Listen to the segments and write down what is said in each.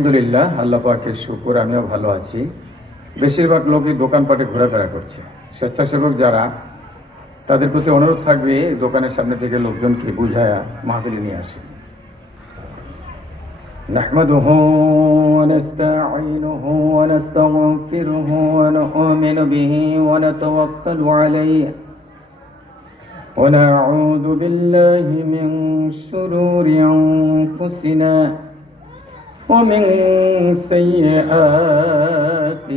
আলহামদুলিল্লাহ, আল্লাহ পাকের শুকর, আমিও ভালো আছি। বেশিরভাগ লোকই দোকানপাটে ঘোরাফেরা করছে। স্বেচ্ছাসেবক যারা, তাদের প্রতি অনুরোধ থাকবে দোকানের সামনে থেকে লোকজনকে বুঝায়া মাহফিলে নিয়ে আসে। نحمده ونستعينه ونستغفره ونؤمن به ونتوكل عليه ونعوذ بالله من شرور أنفسنا ومن سيئات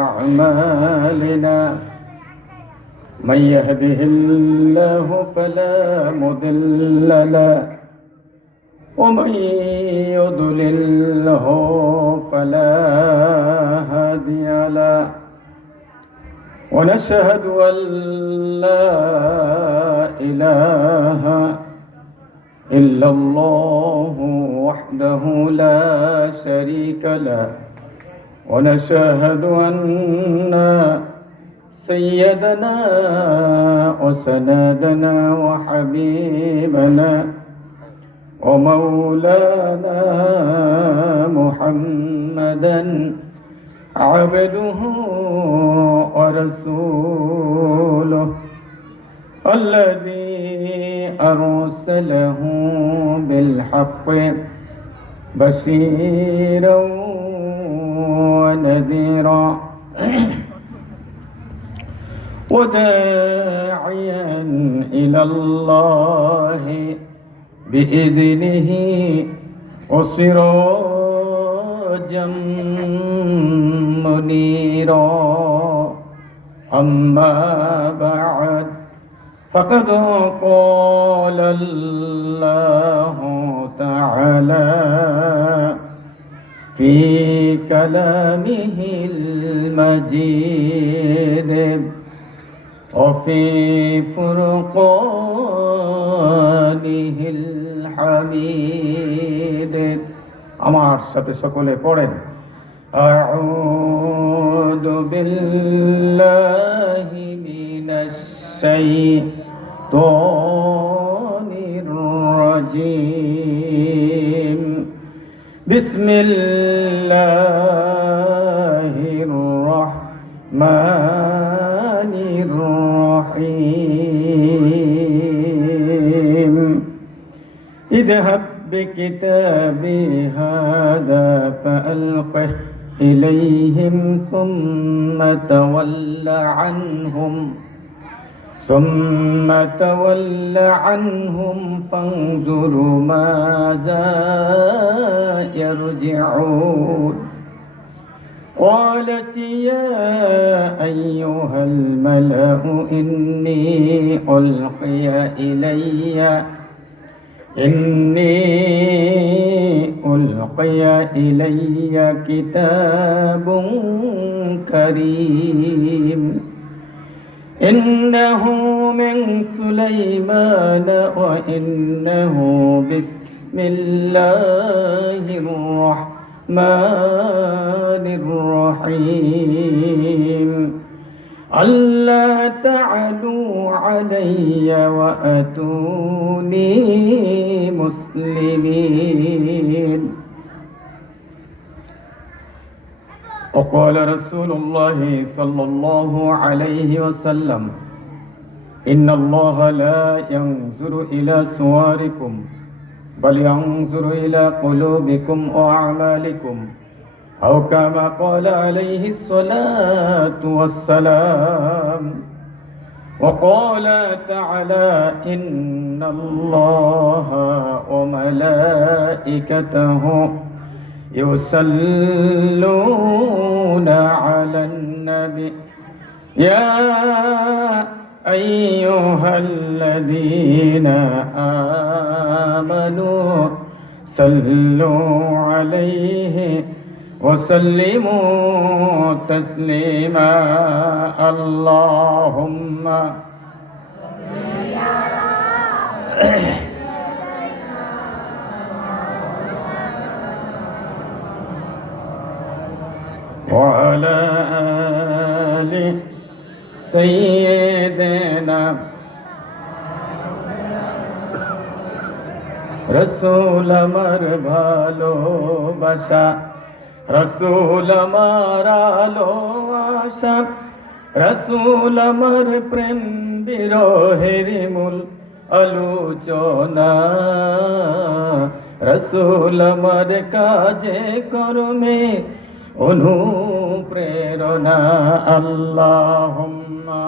أعمالنا. من يهده الله فلا مضل له ومن يضلله فلا هادي له. ونشهد أن لا إله إلا الله وحده لا شريك له. ونشهد أن سيدنا وسندنا وحبيبنا ومولانا محمدا عبده ورسوله الذي أرسله بالحق بشيرا ونذيرا وداعيا إلى الله بإذنه وسراجا منيرا. أما بعد، فقد قال الله تعالى في كلامه المجيد وفي فرقانه الحميد. আমার সাথে সকলে পড়েন, আউযু বিল্লাহি মিনাশ শাইতানির রাজীম. বিসমিল্লাহির রাহমানির রহিম. اذهب بكتابي هذا فألقه إليهم ثم تول عنهم فانظر ماذا يرجعون. قالت يا أيها الملأ إني ألقي إلي كتاب كريم إنه من سليمان وإنه بسم الله الرحمن الرحيم. ألا تعلوا علي وأتوني مسلمين. وقال رسول الله صلى الله عليه وسلم إن الله لا ينظر إلى صوركم بل ينظر إلى قلوبكم وأعمالكم، أو كما قال عليه الصلاة والسلام. وقال تعالى إن الله وملائكته يصلون على النبي يا أيها الذين آمنوا صلوا عليه وسلموا تسليما. اللهم وعلى آل سيدنا रसूल আমার ভালোবাসা রসুল আমার আলো আশা, রসুল আমার প্রেম বিরহের মূল আলোচনা, রসুল আমার কাজে কর্মে অনুপ্রেরণা। আল্লাহুম্মা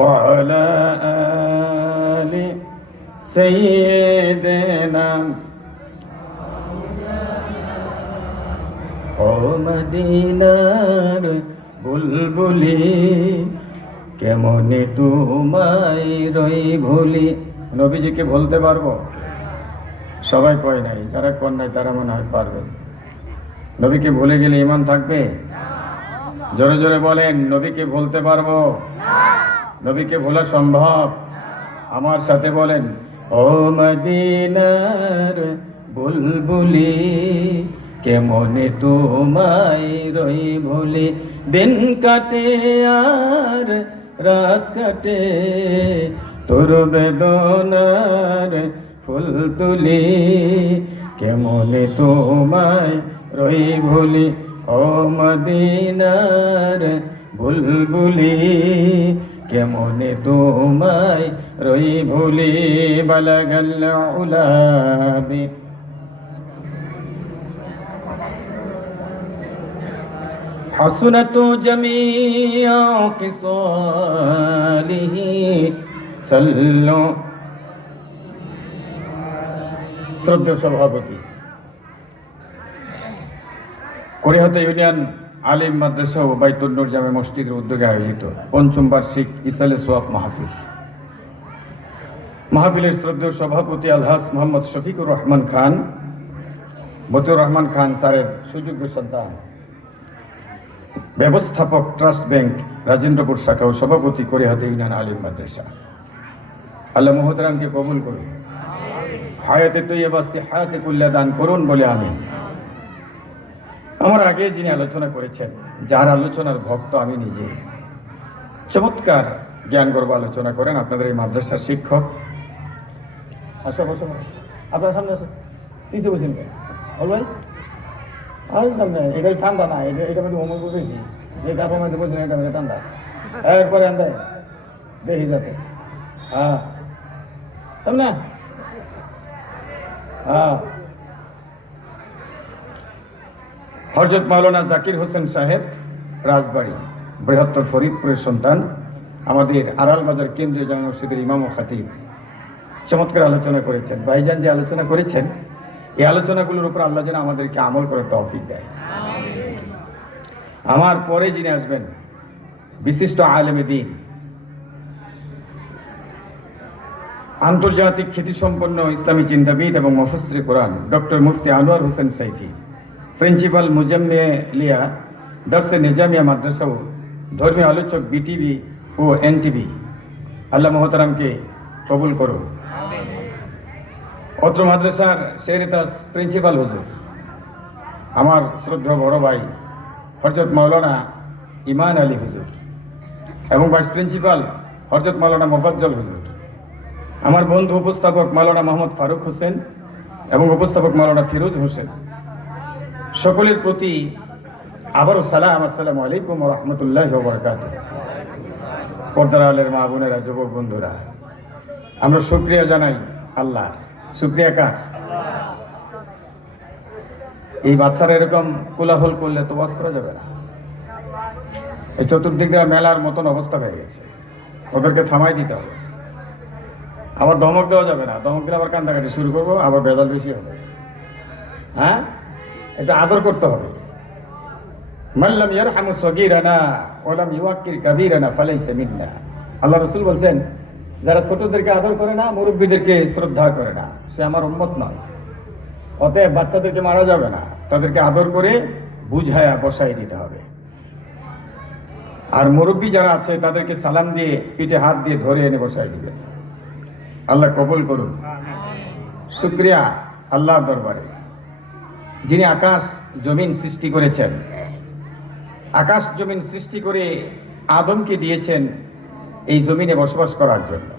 وعلى آل سيدنا ও মদিনার বুলবুলি, কেমনে তোমায় রই ভুলি। নবীজিকে বলতে পারবো? সবাই কয় নাই, যারা কর নাই তারা মনে হয় পারবেন। নবীকে ভুলে গেলে ঈমান থাকবে? জোরে জোরে বলেন, নবীকে ভুলতে পারবো? নবীকে ভোলা সম্ভব? আমার সাথে বলেন, ও মদিনার বুলবুলি, কেমনে তোমায় রই ভুলি। দিন কাটে আর রাত কাটে, তোর বেদনার ফুল তুলি, কেমনে তোমায় রই ভুলি। ও মদিনার বুলবুলি, কেমনে তোমায় রই ভুলি। বালাগাল উলাবি حسنت جميع خصاله صلوا। শ্রদ্ধেয় সভাপতি, করিহাতা ইউনিয়ন আলিম মাদ্রাসা ও বাইতুন নূর জামে মসজিদের উদ্যোগে আয়োজিত পঞ্চম বার্ষিক ইসালে সোয়াব মাহফিল। মাহফিলের শ্রদ্ধেয় সভাপতি আলহাজ মোহাম্মদ শফিকুর রহমান খান, বতিউর রহমান খান স্যারের সুযোগ্য সন্তান, ব্যবস্থাপক ট্রাস্ট ব্যাংক রাজেন্দ্রপুর শাখা ও সভাপতি করিহাতা ইউনিয়ন আলিম মাদ্রাসা। আল্লাহ মুহতারামকে কবুল করুন, হায়াতে তৈয়বা সিহাতে কুল্লা দান করুন বলে আমিন। আমার আগে যিনি আলোচনা করেছেন, যার আলোচনার ভক্ত আমি নিজে, চমৎকার জ্ঞানগর্ভ আলোচনা করেন আপনাদের এই মাদ্রাসার শিক্ষক। আসো বসো, আপনার সামনে আসো, পিছিয়ে বসেন অলওয়াই আর সামনে। এটাই ঠান্ডা না, এটা মধ্যে অমল বসেছি, যে তারপর মধ্যে বলছেন এটা মধ্যে ঠান্ডা। এরপরে আমরা দেখি যাতে, হ্যাঁ সামনে, হ্যাঁ। হযরত মাওলানা জাকির হোসেন সাহেব রাজবাড়ী, বৃহত্তর ফরিদপুরের সন্তান, আমাদের আড়াল বাজার কেন্দ্রীয় জামে মসজিদের ইমাম ও খতিব, চমৎকার আলোচনা করেছেন। ভাইজান যে আলোচনা করেছেন, এই আলোচনাগুলোর উপর আল্লাহ যেন আমাদেরকে আমল করে তৌফিক দেয়। আমার পরে যিনি আসবেন, বিশিষ্ট আলেমে দ্বীন, আন্তর্জাতিক খ্যাতিসম্পন্ন ইসলামী চিন্তাবিদ এবং মুফাসসিরে কোরআন ডক্টর মুফতি আনোয়ার হোসেন সাইফি, প্রিন্সিপাল মুজাম্মিলিয়া দরসে নিজামিয়া মাদ্রাসা ও ধর্মীয় আলোচক বিটিভি ও এনটিভি, আল্লাহ মুহতারামকে কবুল করুন। অত্র মাদ্রাসার শেরিতাস প্রিন্সিপাল হুজুর, আমার শ্রদ্ধেয় বড় ভাই হযরত মাওলানা ইমান আলী হুজুর এবং ভাইস প্রিন্সিপাল হযরত মাওলানা মোফাজ্জল হুজুর, আমার বন্ধু উপস্থাপক মাওলানা মোহাম্মদ ফারুক হোসেন এবং উপস্থাপক মাওলানা ফিরোজ হোসেন, সকলের প্রতি আবারও সালাম, আসসালামু আলাইকুম ওয়া রাহমাতুল্লাহি ওয়া বারাকাতুহু। পর্দার আলের মা বোনেরা, যুবক বন্ধুরা, আমরা শুকরিয়া জানাই আল্লাহ। শুকরিয়া কার? এই বাচ্চারা এরকম কোলাহল করলে তো বাস করা যাবে না। এই চতুর্দিকে মেলার মতন অবস্থা হয়ে গেছে, ওদেরকে থামাই দিতে হবে। আবার ধমক দেওয়া যাবে না, ধমক দিলে আবার কান্দাকাটি শুরু করবো, আবার বেজাল বেশি হবে। হ্যাঁ, এটা আদর করতে হবে। মাল্লাম ইয়ারহামু সগীরানা ওয়া লাম ইউওয়াক্কির কাবীরানা ফালাইসা মিন্না। আল্লাহ রাসূল বলেন, যারা ছোটদেরকে আদর করে না, মুরব্বীদেরকে শ্রদ্ধা করে না, সে আমার উম্মত নয়। অতএব বাচ্চাদেরকে মারা যাবে না, তাদেরকে আদর করে বুঝায়া বসাই দিতে হবে। আর মুরব্বী যারা আছে তাদেরকে সালাম দিয়ে পিঠে হাত দিয়ে ধরে এনে বসাই দিবে। আল্লাহ কবুল করুন। শুকরিয়া আল্লাহর দরবারে, যিনি আকাশ জমিন সৃষ্টি করেছেন। আকাশ জমিন সৃষ্টি করে আদমকে দিয়েছেন এই জমিনে বসবাস করার জন্য,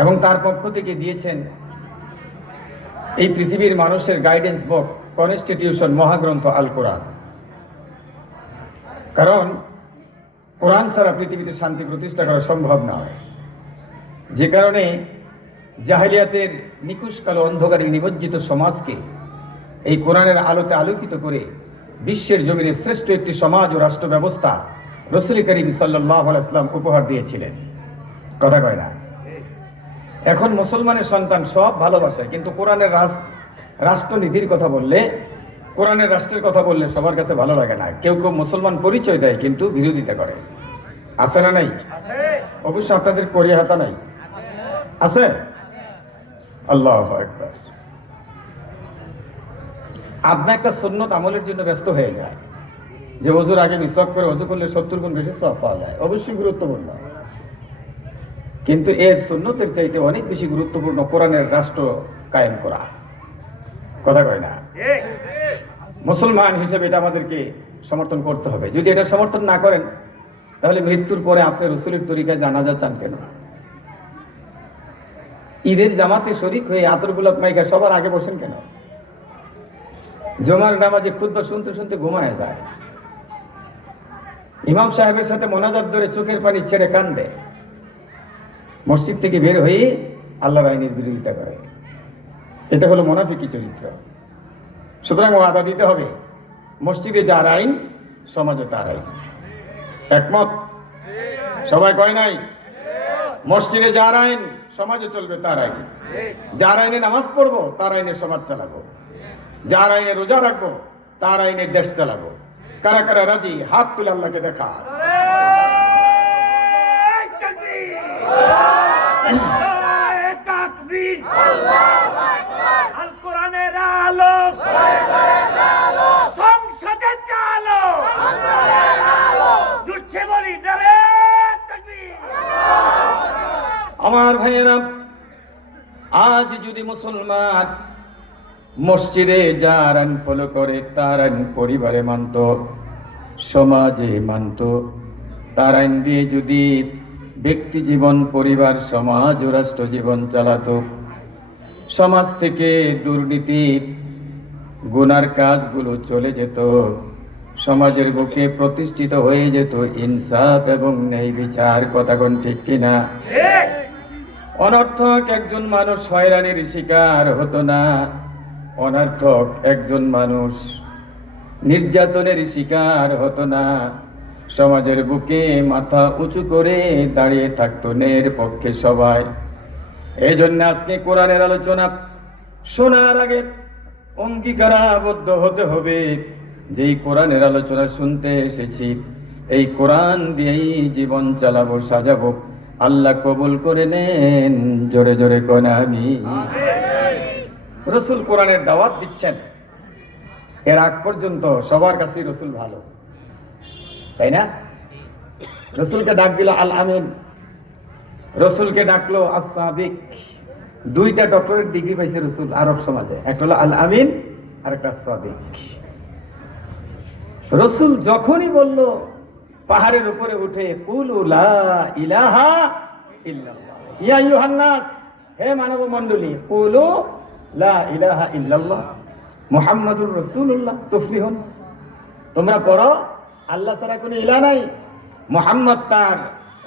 এবং তার পক্ষ থেকে দিয়েছেন এই পৃথিবীর মানুষের গাইডেন্স বুক, কনস্টিটিউশন, মহাগ্রন্থ আল কোরআন। কারণ কোরআন ছাড়া পৃথিবীতে শান্তি প্রতিষ্ঠা করা সম্ভব নয়, যে কারণে জাহেলিয়াতের নিকুশ কালো অন্ধকারে নিমজ্জিত সমাজকে এই কোরআনের আলোতে আলোকিত করে বিশ্বের জমিনে শ্রেষ্ঠ একটি সমাজ ও রাষ্ট্র ব্যবস্থা রাসূল করিম সাল্লাল্লাহু আলাইহি ওয়াসাল্লাম উপহার দিয়েছিলেন। কথা কয় না? এখন মুসলমানের সন্তান সব ভালোবাসে, কিন্তু কোরআনের রাষ্ট্রনীতির কথা বললে, কোরআনের রাষ্ট্রের কথা বললে সবার কাছে ভালো লাগে না। কেউ কেউ মুসলমান পরিচয় দেয় কিন্তু বিরোধিতা করে। আছে না নাই? অবশ্য আপনাদের করিয়া হাতা নাই, আছে? আল্লাহু আকবার। আপনি একটা সুন্নত আমলের জন্য ব্যস্ত হয়ে যায়, যে ওযুর আগে মিসওয়াক করে ওযু করলে 70 গুণ বেশি সওয়াব পাওয়া যায়, অবশ্যই গুরুত্বপূর্ণ। কিন্তু এর সুন্নতের চাইতে অনেক বেশি গুরুত্বপূর্ণ কোরআনের রাষ্ট্র কায়েম করা। কথা কয় না? মুসলমান হিসেবে এটা আমাদেরকে সমর্থন করতে হবে। যদি এটা সমর্থন না করেন, তাহলে মৃত্যুর পরে আপনি রাসূলের তরিকায় জানাজা চান কেন? ঈদের জামাতে শরীক হয়ে আতর গোলাপ মাইকা সবার আগে বসেন কেন? জুমার নামাজে খুতবা শুনতে শুনতে ঘুমায় যায়, ইমাম সাহেবের সাথে মোনাজাত ধরে চোখের পানি ছেড়ে কান্দে, মসজিদ থেকে বের হয়ে আল্লাহর আইনের বিরোধিতা করে। এটা হলো মুনাফিকি চরিত্র। সুতরাং ওয়াদা দিতে হবে, মসজিদে যার আইন সমাজে তার আইন। একমত? সবাই কয় নাই? মসজিদে যার আইন সমাজে চলবে তার আইন। যার আইনে নামাজ পড়বো তার আইনে সমাজ চালাবো, যার আইনে রোজা রাখবো তার আইনে দেশ চালাবো। কারা কারা রাজি? হাত তুলে আল্লাহকে দেখা। আল কোরআনের আলো সংসদে চালো, জুটছে বলি নারে তাকবীর। আমার ভাইয়েরা, আজ যদি মুসলমান মসজিদে যার আইন ফলো করে, তার আইন পরিবারে মানত, সমাজে মানত, তার আইন দিয়ে যদি ব্যক্তি জীবন, পরিবার, সমাজ ও রাষ্ট্র জীবন চালাতো, সমাজ থেকে দুর্নীতি, গুনার কাজগুলো চলে যেত, সমাজের বুকে প্রতিষ্ঠিত হয়ে যেত ইনসাফ এবং ন্যায় বিচার। কথা কোন ঠিক কিনা? অনর্থক একজন মানুষ হয়রানির শিকার হতো না, অনর্থক একজন মানুষ নির্যাতনের শিকার হতো না, সমাজের বুকে মাথা উঁচু করে দাঁড়িয়ে থাকতো ন্যায়ের পক্ষে সবাই। এই জন্য আজকে কোরআনের আলোচনা শোনার আগে অঙ্গীকারাবদ্ধ হতে হবে, যেই কোরআনের আলোচনা শুনতে এসেছি এই কোরআন দিয়েই জীবন চালাবো, সাজাবো। আল্লাহ কবুল করে নেন। জোরে জোরে কোন আমিন। রাসূল কোরআনের দাওয়াত দিচ্ছেন, এর আগ পর্যন্ত সবার কাছেই রাসূল ভালো, তাই না? রাসূলকে ডাক দিল আল আমিন, রাসূলকে ডাকলো as-সাদিক। দুইটা ডক্টরেট ডিগ্রি পাইছে রাসূল আরব সমাজে, একটা হলো আল আমিন আর একটা as-সাদিক। রাসূল যখনই বলল পাহাড়ের উপরে উঠে কুলু লা ইলাহা ইল্লাল্লাহ, ইয়া আইয়ুহান নাস, হে মানব মণ্ডলী, কুলু লা ইলাহা ইল্লাল্লাহ মুহাম্মাদুর রাসূলুল্লাহ তুফলিহুন, তোমরা পড়ো আল্লাহ ছাড়া কোনো ইলাহ নাই, মুহাম্মদ তার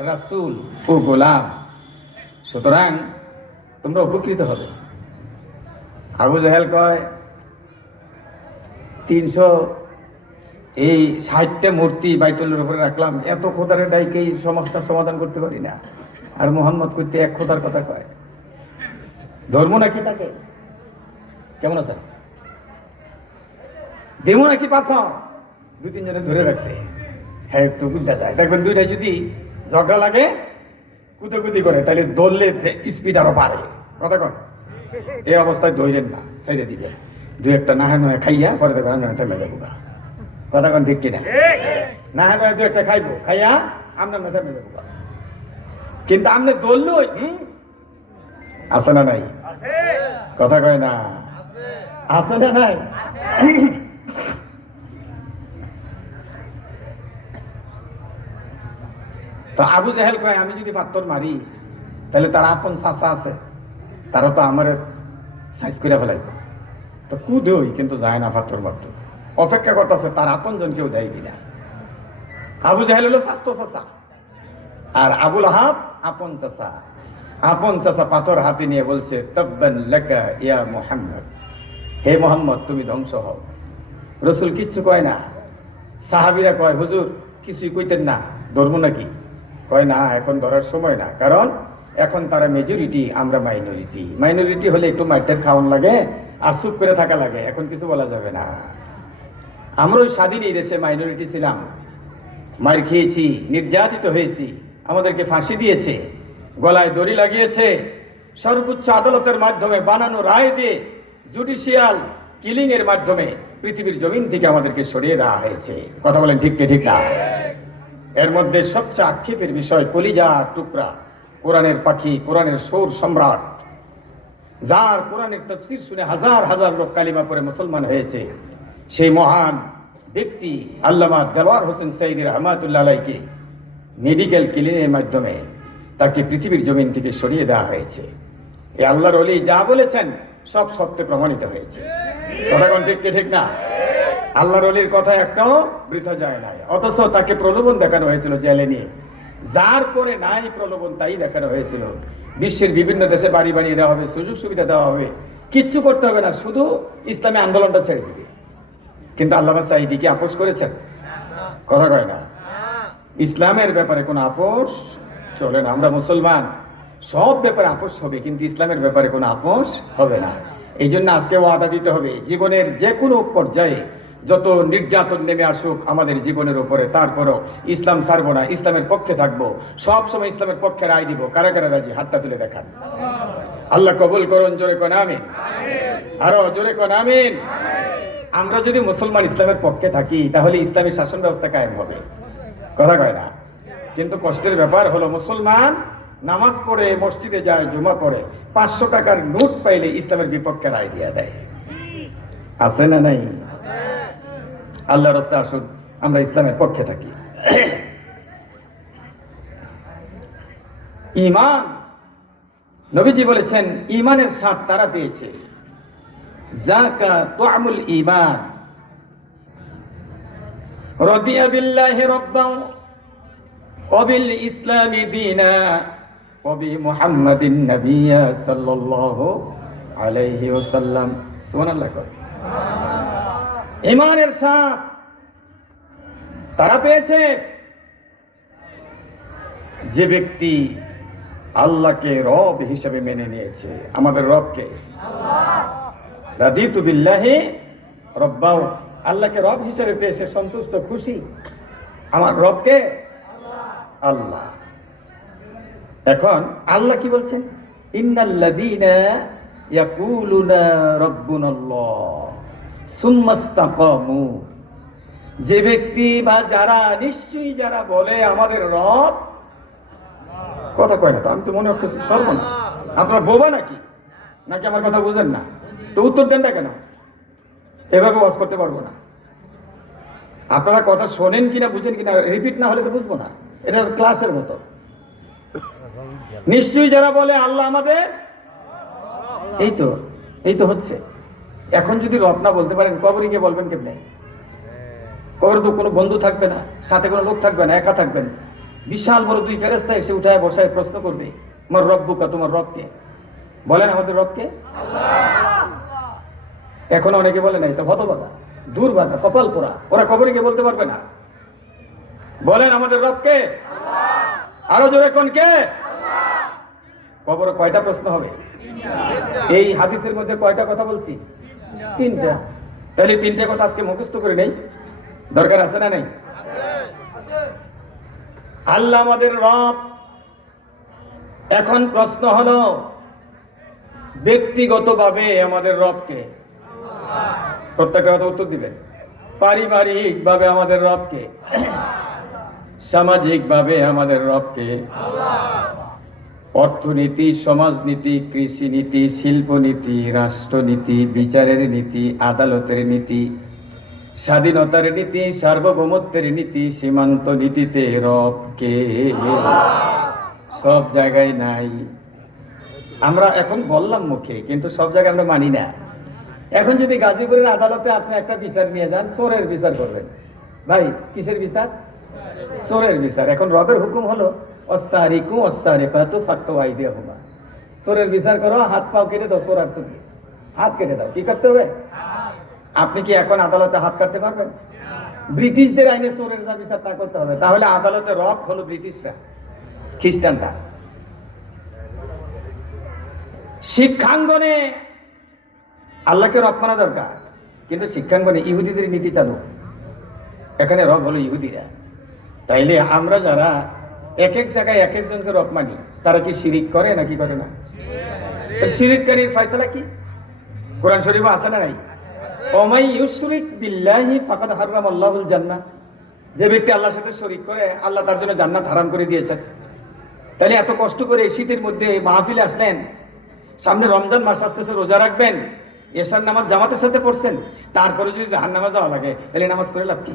রাসূল ও গোলাম, সুতরাং তোমরা উপকৃত হবে। আবু জাহেল কয় 360টা মূর্তি বাইতুলের উপরে রাখলাম, এত খোদারের ডাইকেই সমস্যার সমাধান করতে পারি না, আর মুহাম্মদ করতে এক খোদার কথা কয়। ধর্ম নাকি তাকে? কেমন আছে? দেবো নাকি পাথর? 2-3 জনে ধরে রাখছে, হ্যাঁ একটু বুঝতে যায়। দেখবেন দুইটাই যদি ঝগড়া লাগে, কুতকুতি করে, তাহলে দৌড়লে স্পিড আরো বাড়ে। কথা কন, এই অবস্থায় দৌড়েন না, ছেড়ে দিবে। 2-1টা নাহা নয় খাইয়া পরে দেখবেন থেমে যাবো। কথা কন ঠিক কিনা? নাহা নয় 2-1টা খাইবো, খাইয়া আমরা থেমে যাবো। কিন্তু আপনি দৌড়লো আছে না নাই? কথা কয় না, আছে না নাই? তো আবু জাহেল কয় আমি যদি পাথর মারি তাহলে তার আপন চাচা আছে, তারা তো আমার সাইজ করে ফেলাইব। তো কুদই কিন্তু যায় না পাথর মারত, অপেক্ষা করতেছে তার আপন জন কেউ দেয় কিনা। আবু জাহেল হলো স্বাস্থ্য চাচা, আর আবুল আহাব আপন চাচা। আপন চাচা পাথর হাতে নিয়ে বলছে তাব্বান লাকা ইয়া মুহাম্মদ, হে মোহাম্মদ তুমি ধ্বংস হও। রসুল কিচ্ছু কয় না। সাহাবীরা কয় হুজুর কিছুই কইতেন না, ধরবো নাকি? কয় না, এখন ধরার সময় না, কারণ এখন তারা মেজরিটি, আমরা মাইনরিটি। মাইনরিটি হলে একটু মাইটের খাওয়ান লাগে আর চুপ করে থাকা লাগে, এখন কিছু বলা যাবে না। আমরা ওই স্বাধীন এই দেশে মাইনরিটি ছিলাম, মার খেয়েছি, নির্যাতিত হয়েছি, আমাদেরকে ফাঁসি দিয়েছে, গলায় দড়ি লাগিয়েছে, সর্বোচ্চ আদালতের মাধ্যমে বানানো রায় দিয়ে জুডিশিয়াল কিলিং এর মাধ্যমে পৃথিবীর জমিন থেকে আমাদেরকে সরিয়ে দেওয়া হয়েছে। কথা বলেন ঠিক কে ঠিক না? এর মধ্যে সবচেয়ে আক্ষেপের বিষয় কলিজা টুকরা কোরআনের পাখি, কোরআনের সৌর সম্রাট, যার কোরআনের তাফসীর শুনে হাজার হাজার লোক কালিমা পড়ে মুসলমান হয়েছে, সেই মহান ব্যক্তি আল্লামা দেওয়ার হোসেন সঈদী রহমাতুল্লাহ আলাইকে মেডিকেল ক্লিনিকের মাধ্যমে তাকে পৃথিবীর জমিন থেকে সরিয়ে দেওয়া হয়েছে। এই আল্লাহর ওলি যা বলেছেন সব সত্যে প্রমাণিত হয়েছে। কথা কোন ঠিক ঠিক না? আল্লাহর ওলির কথা একটাও বৃথা যায় নাই। অথচ তাকে প্রলোভন দেখানো হয়েছিল জেলে নিয়ে, যার পরে নাই প্রলোভন তাই দেখানো হয়েছিল। বিশ্বের বিভিন্ন দেশে বাড়ি বানিয়ে দেওয়া হবে, সুযোগ সুবিধা দেওয়া হবে, কিচ্ছু করতে হবে না, শুধু ইসলামী আন্দোলনটা ছেড়ে দিবে। কিন্তু আল্লামা সাঈদী কি আপোষ করেছেন? কথা কয় না। ইসলামের ব্যাপারে কোনো আপোষ চলে না। আমরা মুসলমান, সব ব্যাপারে আপোষ হবে, কিন্তু ইসলামের ব্যাপারে কোনো আপোষ হবে না। এই জন্য আজকে ওয়াদা দিতে হবে, জীবনের যে কোনো পর্যায়ে যত নির্যাতন নেমে আসুক আমাদের জীবনের উপরে, তারপরও ইসলাম ছাড়বো না, ইসলামের পক্ষে থাকবো, সব সময় ইসলামের পক্ষে রায় দিব। কারা কারা রাজি? হাতটা তুলে দেখান। আল্লাহ কবুল করুন। জোরে কোন আমিন, আরো জোরে কোন আমিন। আমরা যদি মুসলমান ইসলামের পক্ষে থাকি তাহলে ইসলামী শাসন ব্যবস্থা কায়েম হবে। কথা কয় না? কিন্তু কষ্টের ব্যাপার হলো মুসলমান নামাজ পড়ে মসজিদে যায়, জুমা পড়ে, 500 টাকার নোট পাইলে ইসলামের বিপক্ষে রায় দিয়ে দেয়। আছে না নাই? আল্লাহর রাস্তায় আসুন, আমরা ইসলামের পক্ষে থাকি। ঈমান, নবীজি বলেছেন ঈমানের স্বাদ তারা পেয়েছে, যাকা তুআমুল ঈমান, রাদিয়া বিল্লাহি রাব্বান ওয়া বিল ইসলামি দীনা ওয়া বি মুহাম্মাদিন নাবিয়্যা সাল্লাল্লাহু আলাইহি ওয়াসাল্লাম। সুবহানাল্লাহ। ঈমানের স্বাদ তারা পেয়েছে যে ব্যক্তি আল্লাহকে রব হিসেবে মেনে নিয়েছে। আমাদের রবকে রাদিতু বিল্লাহি রব্বা, আল্লাহকে রব হিসেবে পেয়ে সে সন্তুষ্ট, খুশি। আমার রবকে আল্লাহ। এখন আল্লাহ কি বলছেন? ইন্নাল্লাযীনা ইয়াকুলুনা রাব্বুনাল্লাহ সুম্মা ইসতাকামু, যে ব্যক্তি বা যারা, নিশ্চয়ই যারা বলে আমাদের রব, কথা কয় না তো, আমি তো মনে হচ্ছে সর্বনাশ। আপনারা বোবা নাকি? নাকি আমার কথা বুঝেন না? তো উত্তর দেন না কেন? এভাবে ওয়াজ করতে পারবো না। আপনারা কথা শোনেন কিনা, বুঝেন কিনা, রিপিট না হলে তো বুঝবো না। এটা ক্লাসের মতো। নিশ্চয়ই যারা বলে আল্লাহ আমাদের, এই তো হচ্ছে। এখন যদি রব না বলতে পারেন, কবরে গিয়ে বলবেন কেমনে? কবরে তো কোনো বন্ধু থাকবে না, সাথে কোনো লোক থাকবে না, একা থাকবেন। বিশাল বড় 2 ফেরেশতা এসে উঠায় বসায় প্রশ্ন করবে, তোমার রব্বুকা, তোমার রবকে? বলেন আমাদের রবকে আল্লাহ। এখন অনেকে বলে নাই তো হতবাদা, দুর্বাদা, কপাল পোড়া, ওরা কবরে গিয়ে বলতে পারবে না। বলেন আমাদের রবকে আল্লাহ। আরো জোরে কোন কে? আল্লাহ। কবরে কয়টা প্রশ্ন হবে? এই হাদিসের মধ্যে কয়টা কথা বলছি? 3টা। তাহলে 3টে কথা আজকে মুখস্থ করে নেই, দরকার আছে না নাই? আল্লাহ আমাদের রব। এখন প্রশ্ন হলো, ব্যক্তিগতভাবে আমাদের রবকে? প্রত্যেকটা কথা উত্তর দিবেন। পারিবারিক ভাবে আমাদের রবকে? সামাজিক ভাবে আমাদের রবকে? অর্থনীতি, সমাজনীতি, কৃষিনীতি, শিল্পনীতি, রাষ্ট্রনীতি, বিচারের নীতি, আদালতের নীতি, স্বাধীনতার নীতি, সার্বভৌমত্বের নীতি, সীমান্ত নীতিতে রবকে সব জায়গায় নাই। আমরা এখন বললাম মুখে, কিন্তু সব জায়গায় আমরা মানি না। এখন যদি গাজীপুরের আদালতে আপনি একটা বিচার নিয়ে যান, চোরের বিচার করবেন, ভাই কিসের বিচার? চোরের বিচার। এখন রবের হুকুম হলো অস্তারিকু অস্তারিকাতু ফাক্তু আইদিয়াহুমা, চোরের বিচার করো, হাত পাও কেটে দাও, চোর আর চুরি, হাত কেটে দাও। কি করতে হবে? আপনি কি এখন আদালতে হাত কাটতে পারবেন? ব্রিটিশদের আইনে চোরের যা বিচার তা করতে হবে। তাহলে আদালতে রব হলো ব্রিটিশরা, খ্রিস্টানরা। শিক্ষাঙ্গনে আল্লাহকে রব মানা দরকার, কিন্তু শিক্ষাঙ্গনে ইহুদিদের নীতি চালু। এখানে রব হলো ইহুদিরা। তাইলে আমরা যারা এক এক জায়গায় এক একজনকে রব মানি, তারা কি শিরিক করে নাকি করে না? শিরিককারীর ফয়সালা কি? কোরআন শরীফে আছে না নাই? ওমাই ইউশরিক বিল্লাহি ফাকাদ হারামাল্লাহুল জান্নাহ, যে ব্যক্তি আল্লাহর সাথে শরীক করে আল্লাহ তার জন্য জান্নাত হারাম করে দিয়েছেন। তাহলে এত কষ্ট করে এই শীতের মধ্যে মাহফিলে আসলেন, সামনে রমজান মাস আসতেছে, রোজা রাখবেন, এশার নামাজ জামাতের সাথে পড়ছেন, তারপরে যদি জাহান্নামে যাওয়া লাগে তাহলে নামাজ করে লাভ কি?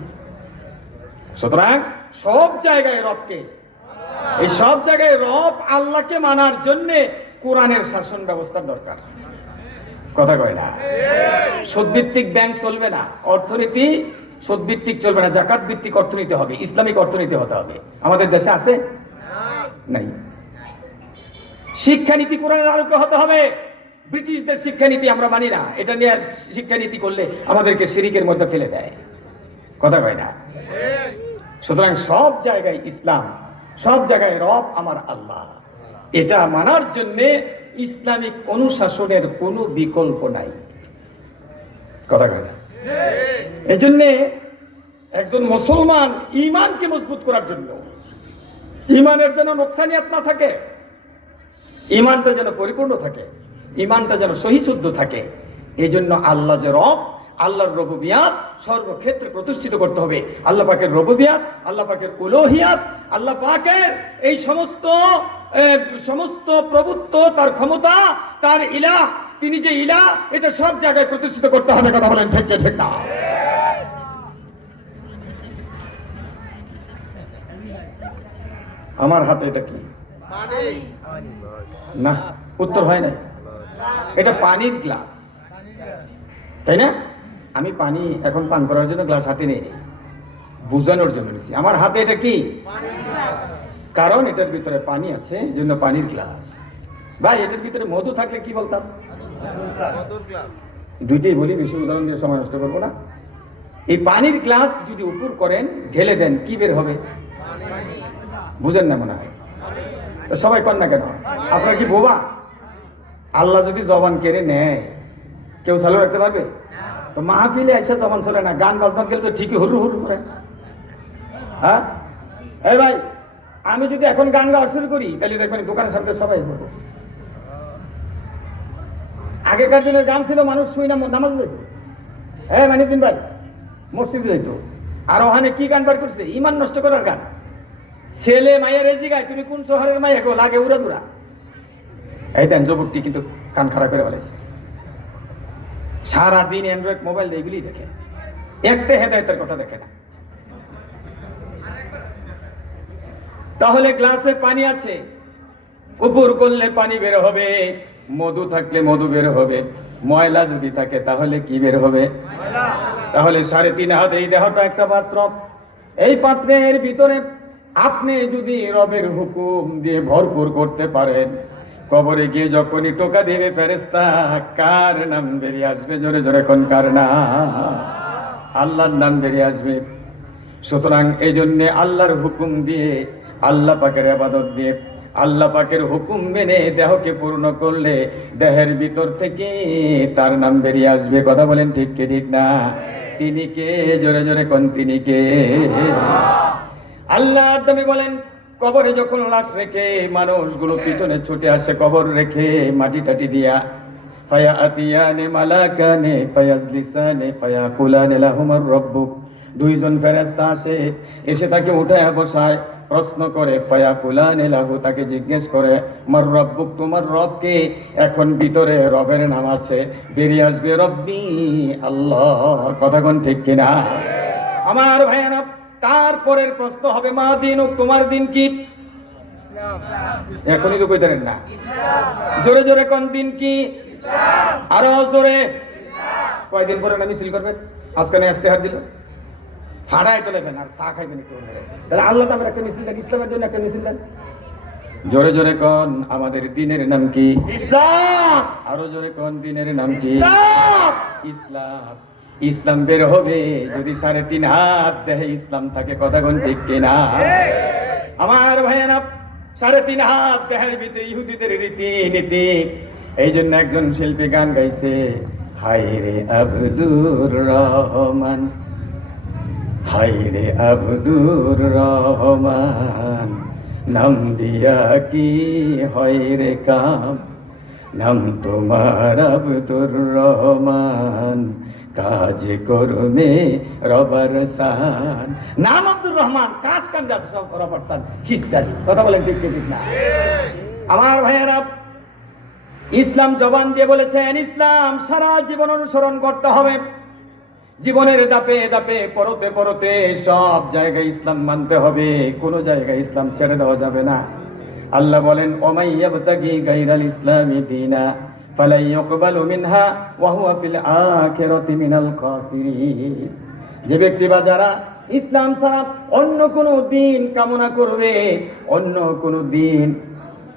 সুতরাং সব জায়গায় রবকে, এই সব জায়গায় রব আল্লাহকে মানার জন্য কোরআনের শাসন ব্যবস্থার দরকার। কথা কয় না? সুদভিত্তিক ব্যাংক চলবে না, অর্থনীতি সুদভিত্তিক চলবে না, জাকাত ভিত্তিক অর্থনীতি হবে, ইসলামিক অর্থনীতি হতে হবে। আমাদের দেশে আছে নাই? শিক্ষানীতি কোরআনের আলোকে হতে হবে। ব্রিটিশদের শিক্ষানীতি আমরা মানি না, এটা নিয়ে শিক্ষানীতি করলে আমাদেরকে শিরিকের মধ্যে ফেলে দেয়। কথা কয় না? সুতরাং সব জায়গায় ইসলাম, সব জায়গায় রব আমার আল্লাহ, এটা মানার জন্য ইসলামিক অনুশাসনের কোনো বিকল্প নাই। কথা কয় না? এই জন্যে একজন মুসলমান ঈমানকে মজবুত করার জন্য, ঈমানের যেন নোকসানিয়াত না থাকে, ঈমানটা যেন পরিপূর্ণ থাকে, ঈমানটা যেন সহিশুদ্ধ থাকে, এই জন্য আল্লাহ যে রব, আল্লাহর রুবুবিয়াত সর্বক্ষেত্রে প্রতিষ্ঠিত করতে হবে। আল্লাহ পাকের রুবুবিয়াত, আল্লাহ পাকের উলুহিয়াত, আল্লাহ পাকের এই সমস্ত প্রভুত্ব, তার ক্ষমতা, তার ইলাহ, তিনি যে ইলাহ, এটা সব জায়গায় প্রতিষ্ঠিত করতে হবে। কথা বলেন ঠিক ঠিক না? আমার হাতে এটা কি? না, উত্তর হয় না। এটা পানির গ্লাস, তাই না? আমি পানি এখন পান করার জন্য গ্লাস হাতে নেই, বুঝানোর জন্য নিয়েছি। আমার হাতে এটা কি? কারণ এটার ভিতরে পানি আছে, এই জন্য পানির গ্লাস। ভাই এটার ভিতরে মধু থাকলে কি বলতাম? দুইটাই বলি, বেশি উদাহরণ দিয়ে সময় নষ্ট করবো না। এই পানির গ্লাস যদি উপর করেন, ঢেলে দেন, কি বের হবে? বুঝেন না মনে হয়? সবাই কর না কেন? আপনার কি বোবা? আল্লাহ যদি জবান কেড়ে নেয়, কেউ চালু রাখতে পারবে? তো মাহফিলে এসে জবান চলে না, গান বাজনা গেলে তো ঠিকই হুরু হুরু করে। হ্যাঁ এই ভাই, আমি যদি এখন গান গাওয়া শুরু করি, তাহলে দেখবেন দোকানের সামনে সবাই বলবো। আগেকার দিনের গান ছিল, মানুষ শুই না নামাজ যেত, হ্যাঁ মানিদিন ভাই, মসজিদে যেত। আর ওখানে কি গান বার করছে? ইমান নষ্ট করার গান। ছেলে মায়ের এই জায়গায়, তুমি কোন শহরের মাইয়া গো, লাগে উড়া দুরা। এই দেন যুবকটি কিন্তু কান খারাপ করে বলেছে, সারাদিন অ্যান্ড্রয়েড মোবাইল এগুলি দেখে, একটা হেদায়েতের কথা দেখে না। তাহলে গ্লাসে পানি আছে, উপর করলে পানি বের হবে, মধু থাকলে মধু বের হবে, ময়লা যদি থাকে তাহলে কি বের হবে? তাহলে 3.5 হাত এই দেহটা একটা পাত্র, এই পাত্রের ভিতরে আপনি যদি রবের হুকুম দিয়ে ভরপুর করতে পারেন, কবরে গিয়ে যখনই টোকা দেবে ফেরেশতা, কার নাম বেরিয়ে আসবে? জোরে জোরে কোন কার নাম? আল্লাহর নাম বেরিয়ে আসবে। সুতরাং এই জন্য আল্লাহর হুকুম দিয়ে, আল্লাহ পাকের ইবাদত দিয়ে, আল্লাহ পাকের হুকুম মেনে দেহকে পূর্ণ করলে দেহের ভিতর থেকে তার নাম বেরিয়ে আসবে। কথা বলেন ঠিক কি ঠিক না? তিনি কে? জোরে জোরে কোন তিনি কে? আল্লাহ নবী বলেন, কবরে যখন লাশ রেখে মানুষগুলো পিছনে ছুটে আসে, কবর রেখে মাটি টাটি দিয়া, ফায়াতিয়ানে মালাকানে ফায়াজলিসানে ফায়াকুলানে লাহুমার রাব্বুক, দুইজন ফেরেশতা আসে, এসে তাকে উঠায় বসায়, প্রশ্ন করে ফায়াকুলানে লাহু, তাকে জিজ্ঞেস করে মার রব্বুক, তোমার রবকে। এখন ভিতরে রবের নাম আছে, বেরিয়ে আসবে রব্বি আল্লাহ। কথা কোন ঠিক কিনা? আমার ভাইয়ারা, তারপরের প্রশ্ন হবে মা দিনুক, তোমার দিন কি? এখনই তো কইতেন না, জোরে জোরে কোন দিন কি? আরো জোরে। কয়দিন পরে না মিছিল করবেন? আজকে না ইস্তেহার দিল, ফাড়ায় তো লেবেন আর চা খাইবেন একটু। তাহলে আল্লাহ তাআলা একটা মিছিল দেন, ইসলামের জন্য একটা মিছিল দেন। জোরে জোরে কোন আমাদের দিনের নাম কি? ইসলাম। আরো জোরে কোন দিনের নাম কি? ইসলাম। ইসলাম। ইসলাম বের হবে যদি 3.5 হাত দেহে ইসলাম থাকে। কথা কোন ঠিক কিনা? আমার ভাইয়েরা, 3.5 হাত দেহের ভিতরে ইহুদিদের রীতি নীতি। এই জন্য একজন শিল্পী গান গাইছে, হায় রে আব্দুর রহমান, হায় রে আব্দুর রহমান, নাম দিয়া কি হয় রে কাম, নাম তোমার আব্দুর রহমান, কাজ করমে রবার সান। নাম আব্দুর রহমান, কাজ কাম যাচ্ছে সব রবার সান, খ্রিস্টানি। কথা বলেন ঠিক কি ঠিক না? আমার ভাইয়েরা, ইসলাম জবান দিয়ে বলেছেন, ইসলাম সারা জীবন অনুসরণ করতে হবে। জীবনের ধাপে ধাপে পরতে পরতে সব জায়গায় ইসলাম মানতে হবে, কোনো জায়গায় ইসলাম ছেড়ে দেওয়া যাবে না। আল্লাহ বলেন, ওমাই ইয়াবতাগি গায়রাল ইসলামি দীনা ফালা ইউকবালু মিনহা ওয়া হুয়া ফিল আখিরাতি মিনাল খাসিরিন। যে ব্যক্তি বা যারা ইসলাম ছাড়া অন্য কোনো দিন কামনা করবে, অন্য কোনো দিন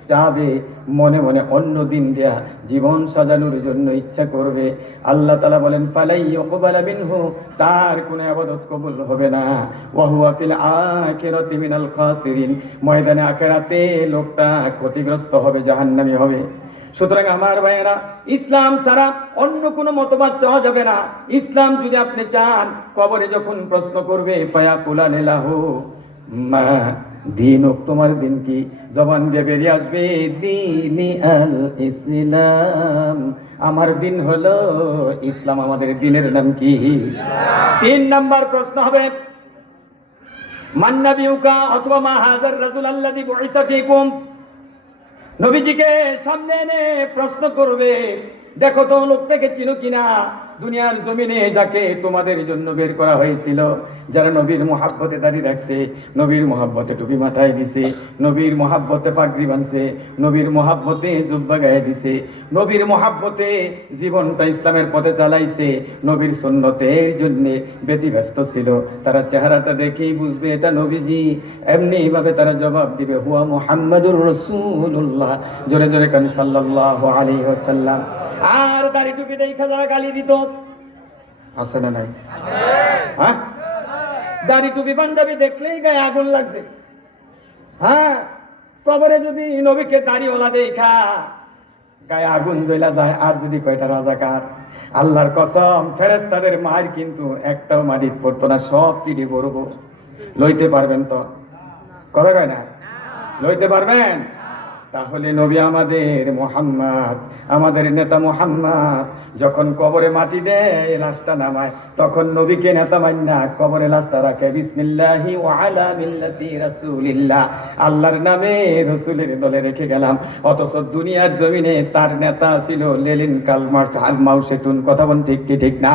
চাবে, মনে মনে অন্য দিন দেয়া জীবন সাজানোর জন্য ইচ্ছা করবে, আল্লাহ তাআলা বলেন ফালাই ইউকবালা মিনহু, তার কোনো ইবাদত কবুল হবে না। ওয়া হুয়া ফিল আখিরাতি মিনাল খাসিরিন, ময়দানে আখিরাতে লোকটা ক্ষতিগ্রস্ত হবে, জাহান্নামী হবে। সুতরাং আমার ভাইয়েরা, ইসলাম ছাড়া অন্য কোনো মতবাদ চাওয়া যাবে না। ইসলাম যদি আপনি চান, কবরে যখন প্রশ্ন করবে ফায়াকুলানে লাহু মা দিনুক, তোমার দিন কি? জবান দিয়ে বেরিয়ে আসবে দীনি আল ইসলাম, আমার দিন হলো ইসলাম। আমাদের দিনের নাম কি? 3 নাম্বার প্রশ্ন হবে মান নাবিয়ুকা, অথবা মা হাযার রাজুল আল্লাযী বুইসা ফীকুম। নবীজিকে সামনে এনে প্রশ্ন করবে, দেখো তো লোকটাকে চিনো কিনা? দুনিয়ার জমিনে যাকে তোমাদের জন্য বের করা হয়েছিল, যারা নবীর মহাব্বতে দাঁড়িয়ে রাখছে, নবীর মহাব্বতে টুপি মাথায় দিছে, নবীর মহাব্বতে পাগড়ি বাঁধছে, নবীর মহাব্বতে জুব্বা গায়ে দিছে, নবীর মহাব্বতে জীবনটা ইসলামের পথে চালাইছে, নবীর সুন্নতের জন্য ব্যতিব্যস্ত ছিল, তারা চেহারাটা দেখেই বুঝবে এটা নবীজি। এমনি ভাবে তারা জবাব দিবে হুয়া মুহাম্মাদুর রাসূলুল্লাহ। জোরে জোরে কান সাল্লাল্লাহু আলাইহি ওয়াসাল্লাম। আর দাড়ি টুপি দেখা যারা গালি দিত, আছে না নাই? হ্যাঁ, দাড়ি টুপি পাঞ্জাবি দেখলেই গায়ে আগুন লাগবে। হ্যাঁ, কবরে যদি নবীকে দাড়িওয়ালা দেখা গায়ে আগুন জ্বলা যায়, আর যদি কয়টা রাজাকার, আল্লাহর কসম ফেরেশতাদের মার কিন্তু একটাও মাটির পড়তো না, সব পিড়ি করব। লইতে পারবেন তো? কথা কয় না? লইতে পারবেন? তাহলে নবী আমাদের মুহাম্মদ, আমাদের নেতা মুহাম্মদ যখন কবরে মাটি দেয়, লাশটা নামায়, তখন নবীকে নেতা মান্না কবরে লাশটা রাখে বিসমিল্লাহি ওয়া আলা মিল্লাতি রাসূলিল্লাহ, আল্লাহর নামে রাসূলের দলে রেখে গেলাম। অথচ দুনিয়ার জমিনে তার নেতা ছিল লেলিন কালমার্স আল মাউশেতুন। কথা বল ঠিক কি ঠিক না?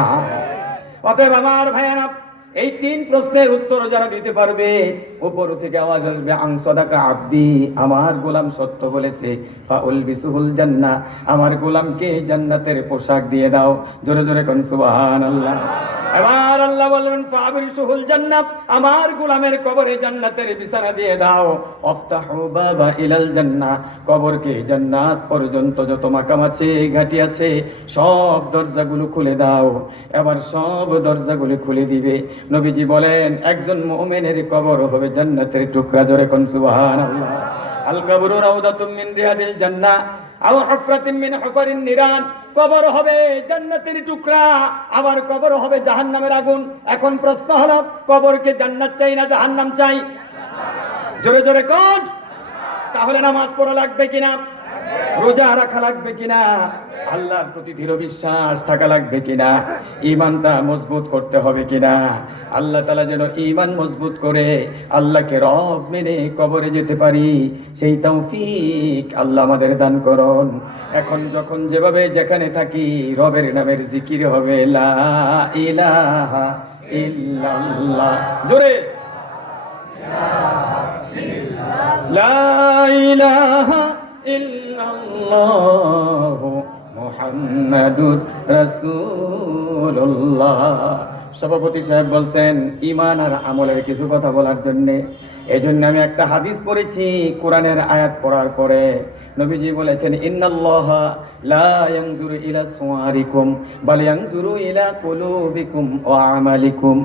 অতএব আমার ভাইয়েরা, এই 3 প্রশ্নের উত্তর যারা দিতে পারবে, উপর থেকে আওয়াজ আসবে আন সাদাকা আব্দি, আমার গোলাম সত্য বলেছে, ফাউলবিসুহুল জান্নাহ, আমার গোলামকে জান্নাতের পোশাক দিয়ে দাও। জোরে জোরে কোন সুবহানাল্লাহ। এবার আল্লাহ বলবেন ফাবিরসুহুল জান্নাত, আমার গোলামের কবরে জান্নাতের বিছানা দিয়ে দাও। আফতাহু বাবা ইলাল জান্নাহ, কবরকে জান্নাত পর্যন্ত যত মাকাম আছে, ঘাটি আছে, সব দরজাগুলো খুলে দাও। এবার সব দরজাগুলো খুলে দিবে। নবীজি বলেন একজন মুমিনের কবর হবে জান্নাতের টুকরা। জোরে কোন সুবহানাল্লাহ। আল কবরু রাউদাতুম মিন রিয়াদিল জান্নাহ আও হুফরাতিন মিন হুফারিন নিরান, কবর হবে জান্নাতের টুকরা, আবার কবর হবে জাহান্নামের আগুন। এখন প্রশ্ন হলো, কবরকে জান্নাত চাই না জাহান্নাম চাই? জোরে জোরে কোন? তাহলে নামাজ পড়া লাগবে কিনা? রোজা রাখা লাগবে কিনা? আল্লাহর প্রতি দৃঢ় বিশ্বাস থাকা লাগবে কিনা? ঈমানটা মজবুত করতে হবে কিনা? আল্লাহ তাআলা যেন ঈমান মজবুত করে আল্লাহকে রব মেনে কবরে যেতে পারি, সেই তৌফিক আল্লাহ আমাদের দান করুন। এখন যখন যেভাবে যেখানে থাকি রবের নামের জিকির হবে লা ইলাহা ইল্লাল্লাহ, জোরে লা ইলাহা ইল্লাল্লাহ মুহাম্মাদুর রাসূলুল্লাহ। সভাপতি সাহেব বলছেন ঈমান আর আমলের কিছু কথা বলার জন্য। এজন্য আমি একটা হাদিস পড়েছি কোরআনের আয়াত পড়ার পরে। নবীজি বলেছেন ইন্নাল্লাহা লা ইয়ানজুরু ইলা সুওয়ারিকুম বাল ইয়ানজুরু ইলা কুলুবিকুম ওয়া আমালিকুম।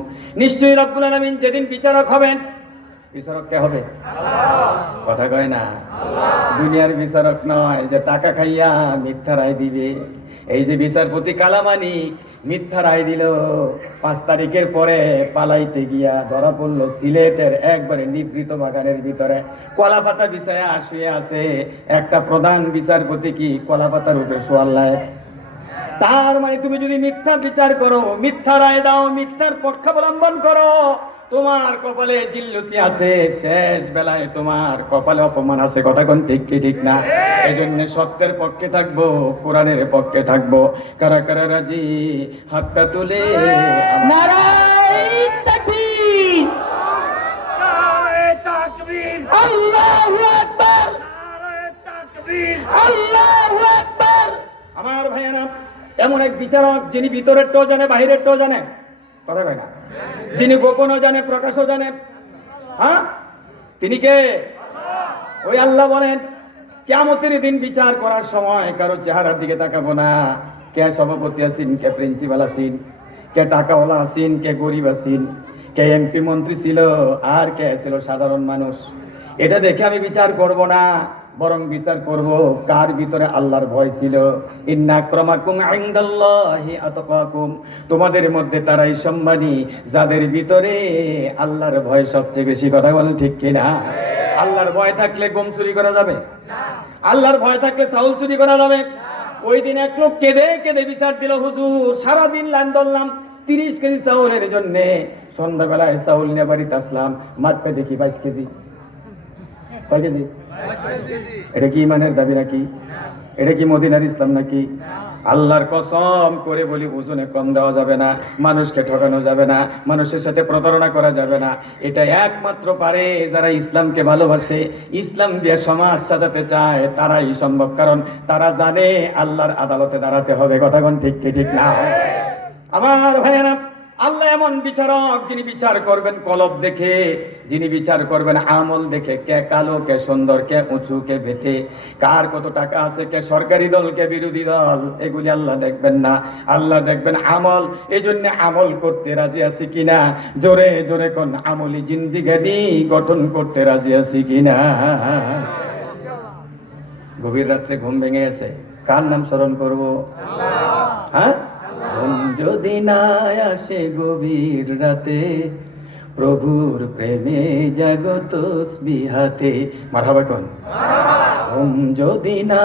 নিশ্চয়ই রব্বুল আলামিন যেদিন বিচারক হবেন, বিচারক কে হবে? কথা কয় না, দুনিয়ার বিচারক নয় যে টাকা খাইয়া মিথ্যা রায় দিবে। এই যে বিচারপতি কালামানিক মিথ্যা রায় দিল, 5 তারিখের পরে পালাইতে গিয়া ধরা পড়লো সিলেটের একবারে নিভৃত বাগানের ভিতরে কলা পাতা বিছায়া শুয়ে আছে। একটা প্রধান বিচারপতি কি কলা পাতার উপরে শোয়ার লায়ক? তার মানে তুমি যদি মিথ্যা বিচার করো, মিথ্যা রায় দাও, মিথ্যার পক্ষাবলম্বন করো, তোমার কপালে জিল্লতি আছে, শেষ বেলায় তোমার কপালে অপমান আছে। কথা কোন ঠিক কি ঠিক না? এই জন্য সত্যের পক্ষে থাকবো, কোরআনের পক্ষে থাকবো। কারা কারা রাজি হাতটা তুলে নারায়ে তাকবীর, নারে তাকবীর, আল্লাহু আকবার, নারে তাকবীর। আল্লাহু আকবার। আমার ভাইয়েরা, এমন এক বিচারক যিনি ভিতরের টো জানে বাহিরের টো জানে। কথা কয় না, যিনি গোপনও জানে প্রকাশও জানে। হ্যাঁ, তিনি কে? ওই আল্লাহ বলেন কিয়ামতের দিন বিচার করার সময় কারো চেহারার দিকে তাকাবো না। কে সভাপতি আছেন, কে প্রিন্সিপাল আছেন, কে টাকাওয়ালা আছেন, কে গরিব আছেন, কে এমপি মন্ত্রী ছিল আর কে ছিল সাধারণ মানুষ। এটা দেখে আমি বিচার করব না, বরং বিচার করব কার ভিতরে আল্লাহর ভয় ছিল। ইন্না আক্রামাকুম ইনদাল্লাহি আতকাকুম, তোমাদের মধ্যে তারাই সম্মানী যাদের ভিতরে আল্লাহর ভয় সবচেয়ে বেশি। কথা বলেন ঠিক কিনা? আল্লাহর ভয় থাকলে গম চুরি করা যাবে না, আল্লাহর ভয় থাকলে চাউল চুরি করা যাবে। ওই দিন এক লোক কেঁদে কেঁদে বিচার দিল, হুজুর সারাদিন লাইন ধরলাম 30 কেজি চাউলের জন্য, সন্ধ্যাবেলায় চাউল নিয়ে বাড়িতে আসলাম, মাত্র দেখি 22 কেজি। কয় কেজি? এটা কি ইমানের দাবি নাকি? এটা কি মদিনার ইসলাম নাকি? আল্লাহর কসম করে বলি, ওজনে কম দেওয়া যাবে না, মানুষকে ঠকানো যাবে না, মানুষের সাথে প্রতারণা করা যাবে না। এটা একমাত্র পারে যারা ইসলামকে ভালোবাসে, ইসলাম দিয়ে সমাজ সাজাতে চায়, তারাই সম্ভব। কারণ তারা জানে আল্লাহর আদালতে দাঁড়াতে হবে। কথা কোন ঠিক কি ঠিক না? আমার ভাইয়েরা, আল্লাহ এমন বিচারক যিনি বিচার করবেন কলব দেখে, যিনি বিচার করবেন আমল দেখে। কে কালো, কে সুন্দর, কে উঁচু, কে বেটে, কার কত টাকা আছে, কে সরকারি দল, কে বিরোধী দল, এগুলি আল্লাহ দেখবেন না, আল্লাহ দেখবেন আমল। এই জন্য আমল করতে রাজি আছি কিনা, জোরে জোরে কোন আমলি জিন্দিগানি গঠন করতে রাজি আছি কিনা। গভীর রাত্রে ঘুম ভেঙে গেছে, কার নাম স্মরণ করব? হ্যাঁ, ঘুম যদি না আসে গভীর রাতে, প্রভুর প্রেমে জাগত তসবিহাতে। মারহাবা কোন? ঘুম যদি না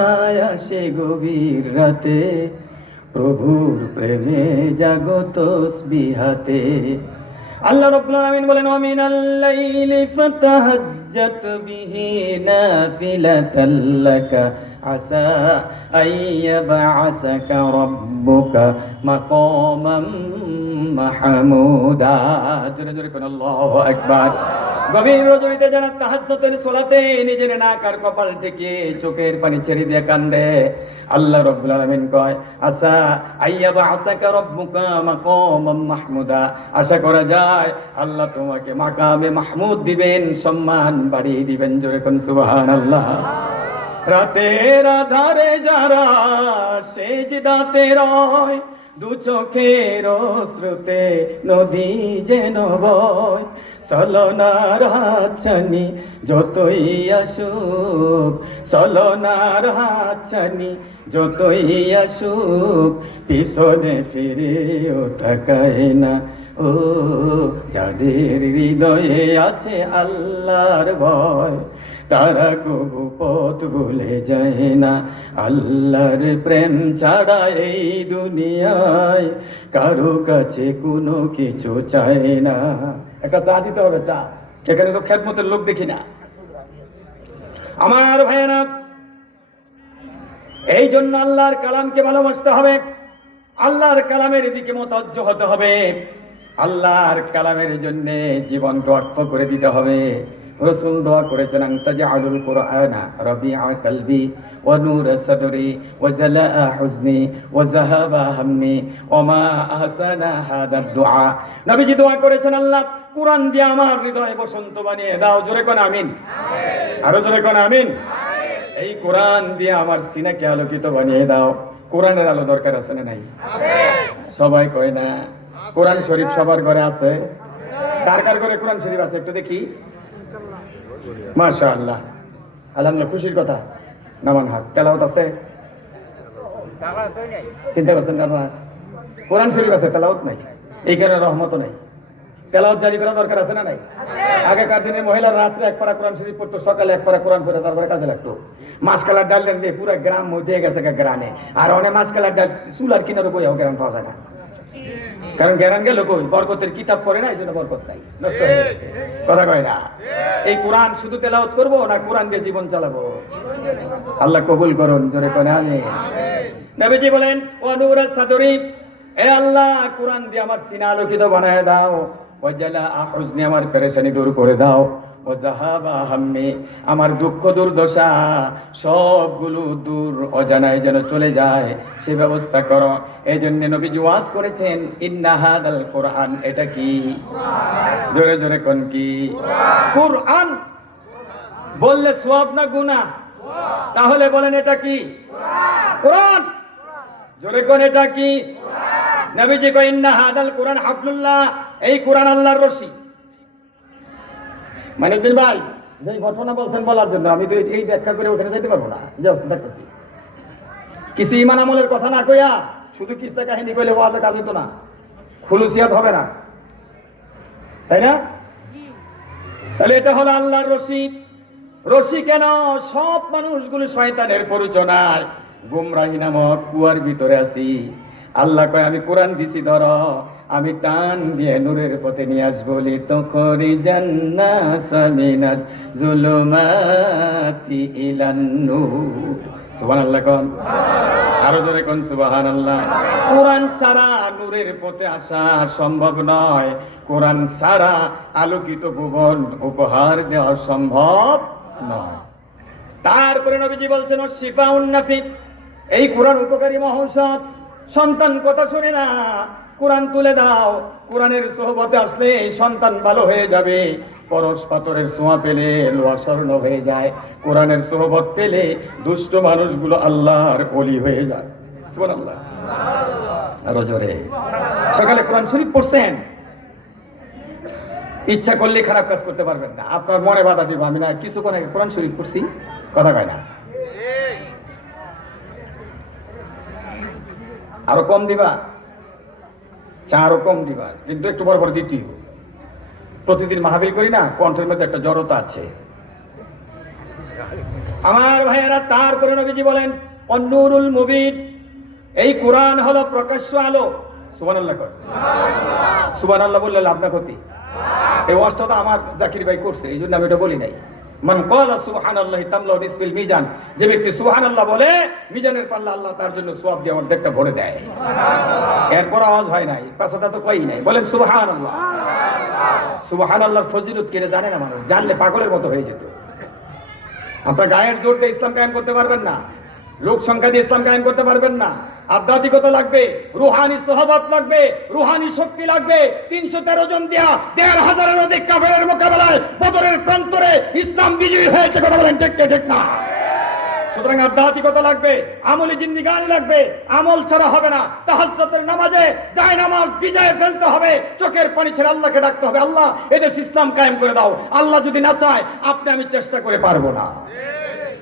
আসে গভীর রাতে, প্রভুর প্রেমে জাগত তসবিহাতে। আল্লাহ রাব্বুল আলামিন বলেন ওয়ামিনাল লাইলি ফাতাহাজ্জাত বিহি নাফিলাতাল লাকা আসা আইয়াবআসাকা রাব্বুকা মাকামান মাহমুদা। জোরে জোরে কোন আল্লাহু আকবার। গভীর রজনীতে যারা তাহাজ্জুদের সালাতে নিজের নাক আর কপাল থেকে চোখের পানি ছেড়ে দিয়ে কান্দে, আল্লাহ রাব্বুল আলামিন কয় আসা আইয়াবআসাকা রাব্বুকা মাকামান মাহমুদা। আশা করা যায় আল্লাহ তোমাকে মাকামে মাহমুদ দিবেন, সম্মান বাড়িয়ে দিবেন। জোরে কোন সুবহানাল্লাহ। রাতের আধারে যারা সেজদাতে রয়, দু চোখের অশ্রুতে নদী যেন বয়, চলনার হাতছানি যতই আসুক, চলনার হাতছানি যতই আসুক, পিছনে ফিরেও তাকায় না। ও যাদের হৃদয়ে আছে আল্লাহর ভয়, তারা কবু পথ ভুলে যায় না। আল্লাহর প্রেম ছাড়া এই দুনিয়ায় কারো কাছে কোনো কিছু চায় না। একটা চা দিতে হবে, চা। এখানে তো খেদমতের লোক দেখি না। আমার ভাইয়েরা, এই জন্য আল্লাহর কালামকে ভালোবাসতে হবে, আল্লাহর কালামের দিকে মোতাজ্জ হতে হবে, আল্লাহর কালামের জন্য জীবনকে অর্থ করে দিতে হবে। রাসূল দোয়া করেছেন, আনতাজআলুল কুরআনা রাবিআ কলবি ওয়া নূরা সাদরি ওয়া জালাআ হুজনি ওয়া যাহাবা হাম্মি ওয়া মা আহসানা হাদা দুআ। নবীজি দোয়া করেছেন, আল্লাহ কুরআন দিয়ে আমার হৃদয় বসন্ত বানিয়ে দাও। জোরে কোন আমিন, আরো জোরে কোন আমিন। এই কোরআন দিয়ে আমার সিনাকে আলোকিত বানিয়ে দাও। কোরআনের আলো দরকার আছে না নাই? সবাই কয় না। কোরআন শরীফ সবার ঘরে আছে? কার কার ঘরে কোরআন শরীফ আছে একটু দেখি। মাশাআল্লাহ, আলহামদুলিল্লাহ, খুশির কথা। নামান হাত। তেলাওয়াত আছে? চিন্তা করছেন না? কোরআন শরীফ আছে, তেলাওয়াত নাই। এইখানে রহমতও নাই। তেলাওয়াত জারি করা দরকার আছে না নাই? আগেকার দিনে মহিলারা রাত্রে এক পারা কোরআন শরীফ পড়তো, সকালে এক পারা কোরআন পড়ে তারপরে কাজে লাগতো। মাছকালার ডাল দেন দিয়ে পুরো গ্রাম মধ্যে গেছে গ্রামে। আর অনেক মাছকালার ডাল চুলার কিনারে বইয়াও গ্রাম পাওয়া যায় না। কারণ গ্রাম গেল কই, বরকতের কিতাব পড়ে না, এই জন্য বরকত নাই, নষ্ট হয়ে গেছে। কথা কয় না। এই কোরআন শুধু তেলাওয়াত করবো না কোরআন দিয়ে জীবন চালাবো? আল্লাহ কবুল করুন, জোরে কোন আমিন। নবীজি বলেন, ওয়া নূরা সাদরি, এ আল্লাহ কোরআন দিয়ে আমার সিনা আলোকিত বানায় দাও। ওয়া জালাআ হুজনি, আমার পেরেশানি দূর করে দাও। ও যাহাবা হাম্মি, আমার দুঃখ দুর্দশা সবগুলো দূর অজানায় যেন চলে যায়, সে ব্যবস্থা করো। এই জন্য নবীজি ওয়াজ করেছেন, ইন্না হাদাল কোরআন, এটা কি? জোরে জোরে কোন কি? কোরআন বললে সওয়াব না গুনাহ? তাহলে বলেন এটা কি? কোরআন। জোরে কোন এটা কি? নবীজি কয়, ইন্না হাদাল কোরআন হাবলুল্লাহ, এই কোরআন আল্লাহর রশি। মানিকদিন ভাই, যে ঘটনা বলছেন বলার জন্য আমি তো এই ব্যাখ্যা করে ওখানে যেতে পারবো না। দেখতেছি কিছু ইমান আমলের কথা না কইয়া শুধু কিস্তা কাহিনী কইলে ওয়াজে কাজ হতো না, খুলুসিয়াত হবে না, তাই না? তাহলে এটা হলো আল্লাহর রশি। রশি কেন? সব মানুষগুলো শয়তানের প্ররোচনায় গুমরাহি নামক কুয়ার ভিতরে আছি। আল্লাহ কয়, আমি কোরআন দিছি, ধরো, আমি টান দিয়ে নূরের পথে নিয়ে আসবো। লিতুখরি জান্নাত মিনাজ যুলুমাতি ইলান নূর। সুবহানাল্লাহ কোন, আরো জোরে কোন সুবহানাল্লাহ। কোরআন ছাড়া নূরের পথে আসা সম্ভব নয়, কোরআন ছাড়া আলোকিত ভুবন উপহার দেওয়া সম্ভব নয়। তারপরে নবীজি বলছেন, শিফাউন নাফি, এই কোরআন উপকারী মহৌষধ। সন্তান কথা শুনে না, কোরআন তুলে দাও। কোরআনের সোহবতে আসলে সন্তান ভালো হয়ে যাবে। পরশ পাথরের ছোঁয়া পেলে লোহা স্বর্ণ হয়ে যায়। কোরআনের সোহবত পেলে দুষ্ট মানুষগুলো আল্লাহর ওলি হয়ে যায়। সুবহানাল্লাহ, আরো জোরে। সকালে কোরআন শরীফ পড়ছেন, ইচ্ছা করলে খারাপ কাজ করতে পারবেন না। আপনার মনে বাধা দিব, আমি না কিছুক্ষণ আগে কোরআন শরীফ পড়ছি, কথা কয় না। আরো কম দিবা, চা আরো কম দিবা, কিন্তু একটু বড় বড় দিতেই হবে। প্রতিদিন মাহফিল করি না, কণ্ঠের মধ্যে একটা জড়তা আছে। আমার ভাইয়েরা, তারপরে নবীজি বলেন, অন্নুরুল মুবিন, এই কোরআন হলো প্রকাশ্য আলো। সুবহানাল্লাহ কর। সুবহানাল্লাহ বললে লাভ না ক্ষতি? এই ওয়াজটা তো আমার জাকির ভাই করছে, এই জন্য আমি এটা বলি নাই। মান ক্বালা সুবহানাল্লাহি তামলাউ নিসফিল মিজান, যে ব্যক্তি সুবহানাল্লাহ বলে মিজানের পাল্লা আল্লাহ তার জন্য সওয়াব দিয়ে অর্ধেকটা ভরে দেয়। এরপর আওয়াজ হয় নাই, পাঁচটা তো কই নাই, বলেন সুবহানাল্লাহ। সুবহানাল্লাহর ফজিলত কে জানে না মানুষ? জানলে পাগলের মতো হয়ে যেত। আপনার গায়ের জোর দিয়ে ইসলাম কায়েম করতে পারবেন না, লোক সংখ্যা দিয়ে ইসলাম কায়েম করতে পারবেন না। আধ্যাত্মিকতা লাগবে, রুহানি সোহবত লাগবে, রুহানি শক্তি লাগবে। 313 জন দিয়া 1,500-এর অধিক কাফেরের মোকাবেলায় বদরের প্রান্তরে ইসলাম বিজয়ী হয়েছে। কথা বলেন ঠিক কে ঠিক না? সুতরাং আধ্যাত্মিকতা লাগবে, আমলি জিন্দিগানি লাগবে। আমল ছাড়া হবে না। তাহাজ্জুদের নামাজে যায় নামাজ বিজয়ে ফেলতে হবে, চোখের পানি ছেড়ে আল্লাহকে ডাকতে হবে, আল্লাহ এদেশ ইসলাম কায়েম করে দাও। আল্লাহ যদি না চায়, আপনি আমি চেষ্টা করে পারবো না।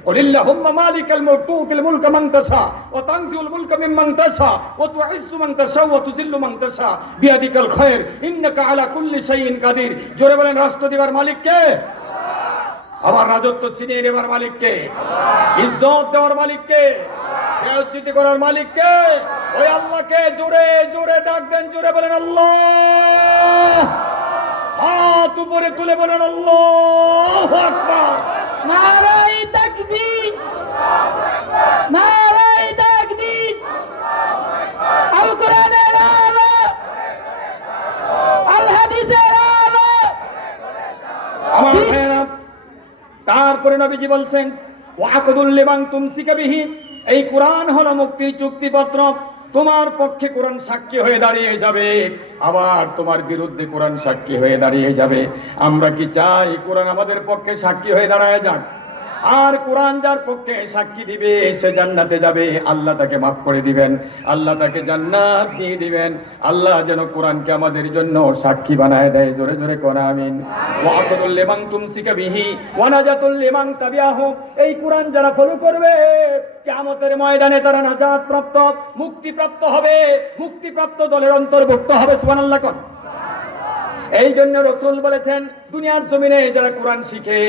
قل اللهم مالك الملك تؤتي الملك من تشاء وتنزع الملك ممن تشاء وتعز من تشاء وتذل من تشاء بيدك الخير انك على كل شيء قدير। জোরে বলেন, রাষ্ট্র দিবার মালিক কে? আমার রাজত্ব ছিনিয়ে নেবার মালিককে, ইজ্জত দেওয়ার মালিককে, বেইজ্জতি করার মালিককে, ওই আল্লাহকে জোরে জোরে ডাক দেন, জোরে বলেন আল্লাহ। হাত উপরে তুলে বলেন আল্লাহু আকবার। নারাই তাকবীর, নারাই তাকবীর। আল কোরআনের আলো, আল হাদিসের আলো। আমার ভাইয়েরা, তারপরে নবীজি বলছেন ওয়াকদুল লিমান তুমসিকা বিহি, এই কোরআন হলো মুক্তির চুক্তিপত্র। তোমার পক্ষে কোরআন সাক্ষী হয়ে দাঁড়িয়ে যাবে, আবার তোমার বিরুদ্ধে কোরআন সাক্ষী হয়ে দাঁড়িয়ে যাবে। আমরা কি চাই কোরআন আমাদের পক্ষে সাক্ষী হয়ে দাঁড়ায় যাক? আর কোরআন যার পক্ষে সাক্ষী দিবে সে জান্নাতে যাবে, আল্লাহ তাকে মাফ করে দিবেন, আল্লাহ তাকে জান্নাত দিয়ে দিবেন। আল্লাহ যেন কোরআনকে আমাদের জন্য সাক্ষী বানায় দেয়, জোরে জোরে কোন আমিন। ওয়াকদুল লিমান তুমসিকা বিহি ওয়া নাজাতুল লিমান তাবিআহু, এই কোরআন যারা ফলো করবে কিয়ামতের ময়দানে তারা নাজাত প্রাপ্ত, মুক্তিপ্রাপ্ত হবে, মুক্তিপ্রাপ্ত দলের অন্তর্ভুক্ত হবে। সুবহানাল্লাহ কোন। এই জন্য রাসূল বলেছেন দুনিয়ার জমিনে যারা কোরআন শিখে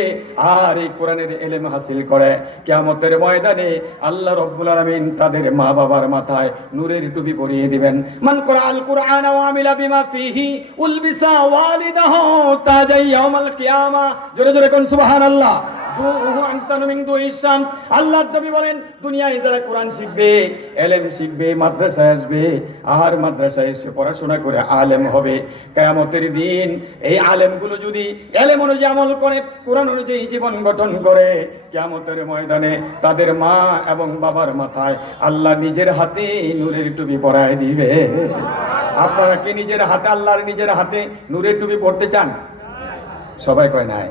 আর এই কোরআনের ইলম হাসিল করে, কিয়ামতের ময়দানে আল্লাহ রাব্বুল আলামিন তাদের মা বাবার মাথায় নূরের টুপি পরিয়ে দিবেন। মান করাআল কুরআন ওয়া আমিলা বিমা ফিহি উলবিসা ওয়ালিদাহু তাজাই ইয়াউমাল কিয়ামা। জোরে জোরে কোন সুবহানাল্লাহ। আল্লাহ নবী বলেন দুনিয়ায় যারা কোরআন শিখবে, এলেম শিখবে, মাদ্রাসায় আসবে, আর মাদ্রাসায় এসে পড়াশোনা করে আলেম হবে, কিয়ামতের দিন এই আলেমগুলো যদি এলেম অনুযায়ী আমল করে, কোরআন অনুযায়ী জীবন গঠন করে, কিয়ামতের ময়দানে তাদের মা এবং বাবার মাথায় আল্লাহ নিজের হাতে নূরের টুপি পরায় দিবে। আপনারা কি নিজের হাতে, আল্লাহর নিজের হাতে নূরের টুপি পরতে চান? সবাই কয় নাই।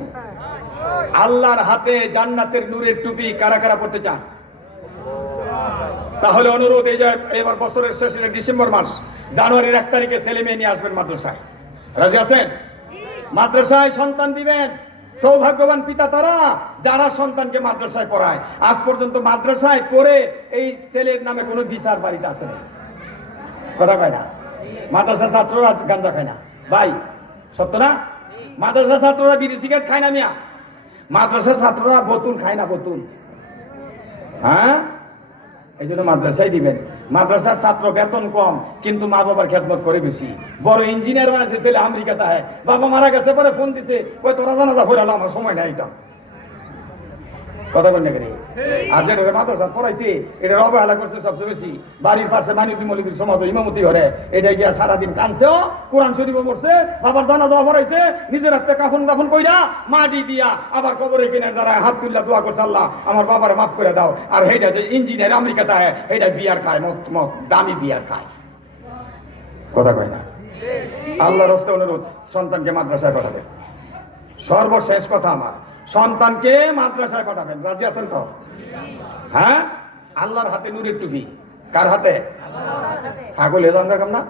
আল্লাহর হাতে জান্নাতের নূরের টুপি কারা কারা পড়তে চান? তাহলে অনুরোধ, এই যে এবার বছরের শেষে ডিসেম্বর মাস, জানুয়ারির 1 তারিখে ছেলে মেয়ে নিয়ে আসবেন মাদ্রাসায়। রাজি আছেন? মাদ্রাসায় সন্তান দিবেন। সৌভাগ্যবান পিতা তারা যারা সন্তানকে মাদ্রাসায় পড়ায়। আজ পর্যন্ত মাদ্রাসায় পড়ে এই ছেলের নামে কোনো বিচার বাড়িতে আসে না। কথা কয় না? মাদ্রাসা ছাত্ররা গাঁজা খায় না ভাই, সত্য না? মাদ্রাসা ছাত্ররা বিড়ি সিগারেট খায় না মিয়া, মাদ্রাসার ছাত্ররা বোতল খায় না, বোতল। হ্যাঁ, এই জন্য মাদ্রাসায় দিবেন। মাদ্রাসার ছাত্র বেতন কম, কিন্তু মা বাবার খেদমত করে বেশি। বড় ইঞ্জিনিয়ার বানাইছে ছেলে আমেরিকাতে, হয় বাবা মারা গেছে, পরে ফোন দিছে, ওই তোরা জানাজা পড়ে আমার সময় নাই এটা। কথা বল না কেন? আর যেটা মাদ্রাসা পড়াইছে এটা অবহেলা করছে সবচেয়ে বেশি। বাড়ির পাশে মানিউদ্দিন মৌলভীর সমাজ ইমামতি ঘরে এটা গিয়া সারাদিন কানছেও, কোরআন শরীফও পড়ছে, বাবার জানাজা পড়াইছে, নিজের হাতে কাফন কাফন কইরা মাটি দিয়া আবার কবরে কিনে দাঁড়ায় হাত তুল্লা দোয়া করছে, আল্লাহ আমার বাবার মাফ করে দাও। আর এইটা যে ইঞ্জিনিয়ার আমেরিকাতে হয়, এইটা বিয়ার খায়, মত দামি বিয়ার খায়। কথা কয় না? আল্লাহর রাস্তায় অনুরোধ, সন্তানকে মাদ্রাসায় পাঠাবে। সর্বশেষ কথা আমার, সন্তানকে মাদ্রাসায় পাঠাবেন। রাজি আছেন তো? হ্যাঁ, আল্লাহর হাতে নূরের টুপি। কার হাতে? ছাগল এলাম রাখলাম না,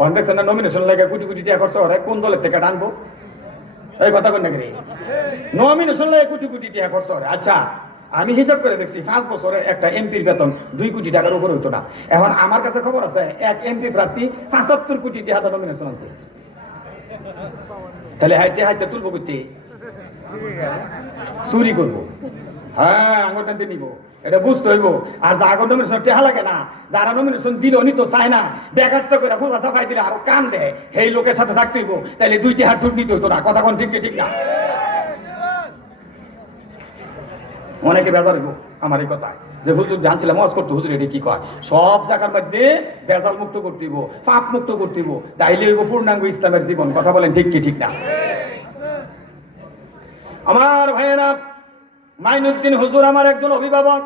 অনেক দেখছেন না নমিনেশন লাগে কোটি কোটি টাকা খরচ করে, কোন দলের থেকে আনবো? এই কথা বল না কি? নমিনেশন লাগে কোটি কোটি টাকা খরচ করে। আচ্ছা, আমি হিসাব করে দেখছি 5 বছরে একটা এমপির বেতন 2 কোটি টাকার উপরে হতো না। এখন আমার কাছে খবর আছে এক এমপি প্রার্থী 75 কোটি টাকা নমিনেশন আছে। তাহলে হাইটে তুলবো করতে, চুরি করবো। হ্যাঁ, আঙুল টানতে নিব, এটা বুঝতে হইব। আর যাগর নমিনেশন টেহা লাগে না, যারা নমিনেশন দিল নি তো চায় না, বেকারটা করে খোঁজা চাপাই দিলে আরো কাম দেয়, সেই লোকের সাথে থাকতে হইব। তাহলে 2 টাকা দুধ নিতে হইতো না। কথা কোন ঠিক ঠিক না? অনেকে বেজার হইব আমার এই কথা যে হুজুর জানছিলাম ওয়াজ করতে, হুজুর এটা কি কয়? সব জায়গার মধ্যে বেজাল মুক্ত করতে হইব, পাপ মুক্ত করতে হইব, তাইলে হইব পূর্ণাঙ্গ ইসলামের জীবন। কথা বলেন ঠিক কি ঠিক না? আমার ভাইয়েরা, মাইনুদ্দিন হুজুর আমার একজন অভিভাবক,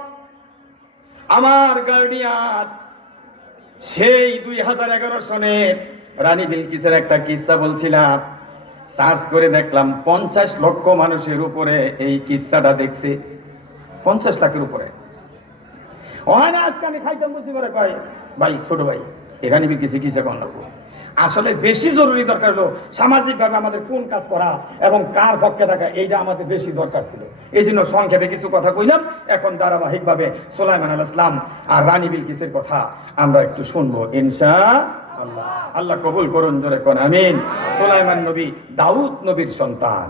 আমার গার্ডিয়ান। সেই 2011 সনের রানী বিলকিসের একটা কিস্সা বলছিলাম, সার্চ করে দেখলাম 50 লক্ষ মানুষের উপরে এই কিস্সাটা দেখছে। 50 লাখের উপরে। হয় না, আজকে আমি খাইতাম বুঝি করে কয় ভাই, ছোট ভাই, এখানে বিলকিসে কিসে কন লাগবো। আসলে বেশি জরুরি দরকার হলো সামাজিকভাবে আমাদের কোন কাজ করা এবং কার পক্ষে থাকা, এইটা আমাদের বেশি দরকার ছিল। এই জন্য সংক্ষেপে কিছু কথা কইলাম। এখন ধারাবাহিকভাবে সুলাইমান আলাইহিস সালাম আর রানী বিলকিসের কথা আমরা একটু শুনবো ইনশাআল্লাহ। আল্লাহ কবুল করুন, জোরে কোন আমিন। সুলাইমান নবী দাউদ নবীর সন্তান।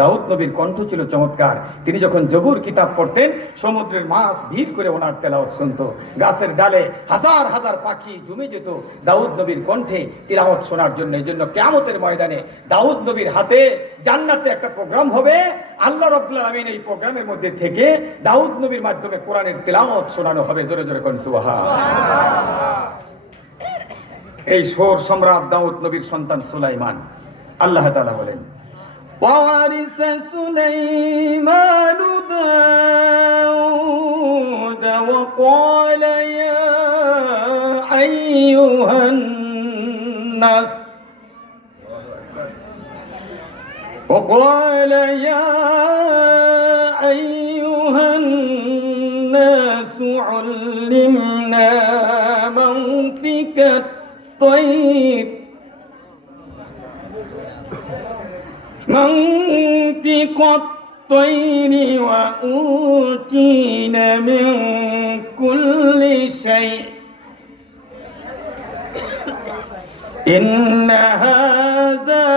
দাউদ নবীর কণ্ঠ ছিল চমৎকার। তিনি যখন জবুর কিতাব পড়তেন, সমুদ্রের মাছ ভিড় করে ওনার তেলাওয়াত শুনত। গাছের ডালে হাজার হাজার পাখি জমে যেত দাউদ নবীর কণ্ঠে তিলাওয়াত শোনার জন্য। এই জন্য কিয়ামতের ময়দানে দাউদ নবীর হাতে জান্নাতে একটা প্রোগ্রাম হবে। আল্লাহ রাব্বুল আলামিন এই প্রোগ্রামের মধ্যে থেকে দাউদ নবীর মাধ্যমে কোরআনের তিলাওয়াত শোনানো হবে। জোরে জোরে কোন সুবহানাল্লাহ। এই সোর সম্রাট দাউদ নবীর সন্তান সুলাইমান। আল্লাহ তাআলা বলেন, وَوَرِثَ سُلَيْمَانُ دَاوُودَ وَقَالَ يَا أَيُّهَا النَّاسُ عُلِّمْنَا مَنطِقَ الطَّيْرِ وأوتينا من كل شيء إن هذا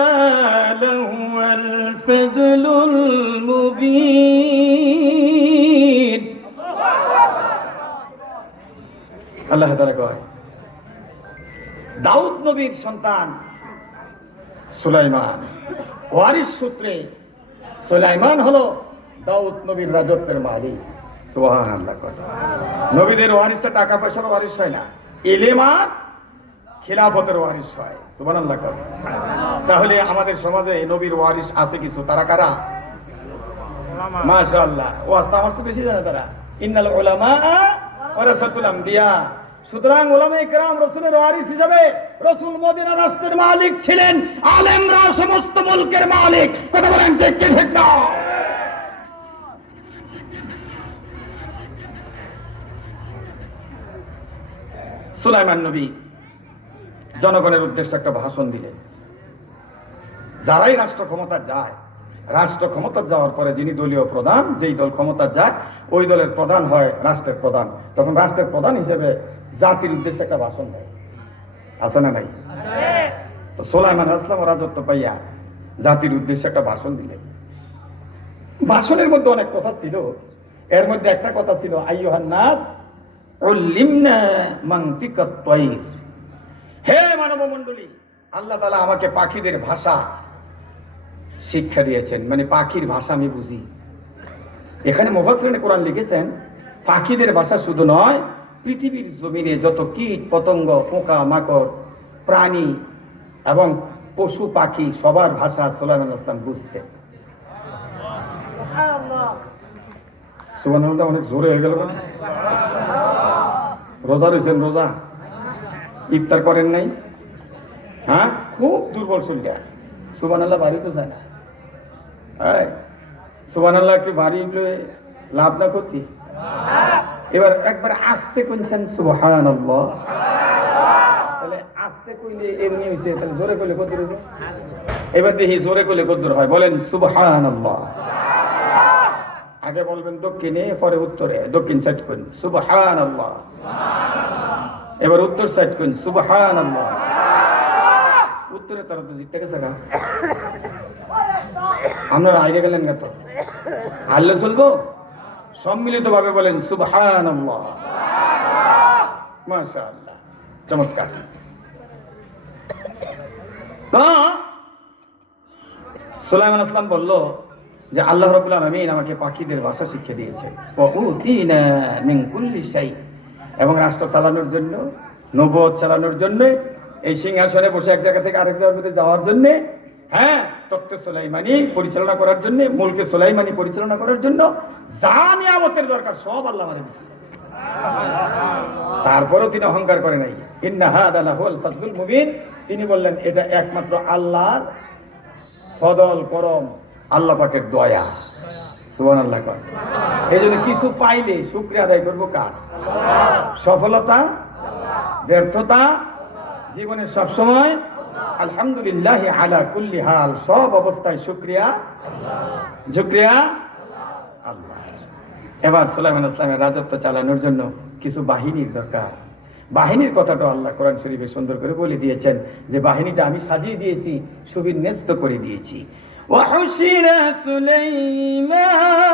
لهو الفضل المبين। আল্লাহ তাআলা কয়, দাউদ নবীর সন্তান সুলাইমান, ওয়ারিস সূত্রে সুলাইমান হলো দাউদ নবীর রাজত্বের মালিক। সুবহানাল্লাহ। নবীদের ওয়ারিসটা টাকা পয়সার ওয়ারিস হয় না, ইলম আর খিলাফতের ওয়ারিস হয়। সুবহানাল্লাহ। তাহলে আমাদের সমাজে নবীর ওয়ারিস আছে কিছু, তারা কারা? মাশাআল্লাহ। ওয়াজ তো আমার চেয়ে বেশি জানে তারা। ইন্নাল উলামা ওয়ারাসাতুল আমবিয়া। সুতরাং উলামায়ে কেরাম রাসূলের ওয়ারিস হিসাবে, রাসূল মদিনা রাষ্ট্রের মালিক ছিলেন, আলেমরা সমস্ত মুলকের মালিক। কথা বলেন ঠিক কি ঠিক না? সুলাইমান নবী জনগণের উদ্দেশ্যে একটা ভাষণ দিলেন। যারাই রাষ্ট্র ক্ষমতা যায়, রাষ্ট্র ক্ষমতা যাওয়ার পরে যিনি দলীয় প্রধান, যেই দল ক্ষমতা যায় ওই দলের প্রধান হয় রাষ্ট্রের প্রধান। তখন রাষ্ট্রের প্রধান হিসেবে জাতির উদ্দেশ্যে একটা ভাষণ দেয়, আছে না নাই? তো সুলাইমান আলাইহিস রাজত্ব পাইয়া জাতির উদ্দেশ্যে একটা ভাষণ দিলেন। ভাষণের মধ্যে অনেক কথা ছিল, এর মধ্যে একটা কথা ছিল, আইয়ুহান নাস উল্লিমনা মানতিকাত তায়র। হে মানব মণ্ডলী, আল্লাহ তাআলা আমাকে পাখিদের ভাষা শিক্ষা দিয়েছেন, মানে পাখির ভাষা আমি বুঝি। এখানে মুফাসসিরিনে কোরআন লিখেছেন, পাখিদের ভাষা শুধু নয়, পৃথিবীর জমিনে যত কীট পতঙ্গ, পোকা মাকড়, প্রাণী এবং পশু পাখি সবার ভাষা সুলাইমান আলাইহিস বুঝতেন। সুবহানাল্লাহ। অনেক জোরে হয়ে গেল। রোজা রয়েছেন, রোজা ইফতার করেন নাই? হ্যাঁ, খুব দুর্বল শরীরটা। সুবহানাল্লাহ বাড়ি তো যায় না। সুবহানাল্লাহ কি বাড়ি লাভ না করছি? এবার একবার আস্তে কইছেন সুবহানাল্লাহ। তাহলে আস্তে কইলে এমনি হইছে, তাহলে জোরে কইলে কত দূর? এবার দেখি জোরে কইলে কত দূর হয়। বলেন সুবহানাল্লাহ। আগে বলবেন দক্ষিণে, পরে উত্তরে। দক্ষিণ সাইড কইন সুবহানাল্লাহ, এবার উত্তর সাইড কইন সুবহানাল্লাহ। উত্তরে তারা তো জিততে গেছে গা, আপনারা আইরে গেলেন না তো? আল্লাহ চলবো, সম্মিলিত ভাবে বলেন সুবহানাল্লাহ। মাশাআল্লাহ, চমৎকার। সুলাইমান আসলাম বলল যে আল্লাহ রাব্বুল আলামিন আমাকে পাখিদের ভাষা শিক্ষা দিয়েছেন, ওয়াউতিনা মিন কুল্লি শাই, এবং রাষ্ট্র চালানোর জন্য, নবুয়ত চালানোর জন্য, এই সিংহাসনে বসে এক জায়গা থেকে আরেক জায়গার মধ্যে যাওয়ার জন্য, হ্যাঁ, তখ্তে সুলাইমানি পরিচালনা করার জন্য, মুলকে সুলাইমানি পরিচালনা করার জন্য যা নিয়ামতের দরকার সব আল্লাহ আমাদের দিয়েছেন। তারপরেও তিনি অহংকার করে নাই। ইন্না হাযা লাহুল ফাদলুল মুবিন। তিনি বললেন এটা একমাত্র আল্লাহর ফদল করম, আল্লাহ পাকের দয়া। সুবহানাল্লাহ। এই জন্য কিছু পাইলে শুকরিয়া আদায় করবো কার? সফলতা, ব্যর্থতা, জীবনে সবসময় আলহামদুলিল্লাহ আলা কুল্লি হাল, সব অবস্থায় শুকরিয়া, শুকরিয়া আল্লাহ। এবার সুলাইমান ইসলামের রাজত্ব চালানোর জন্য কিছু বাহিনীর দরকার। বাহিনীর কথাটা আল্লাহ কোরআন শরীফে সুন্দর করে বলে দিয়েছেন যে বাহিনীটা আমি সাজিয়ে দিয়েছি, সুবিন্যস্ত করে দিয়েছি। وحشر سليمان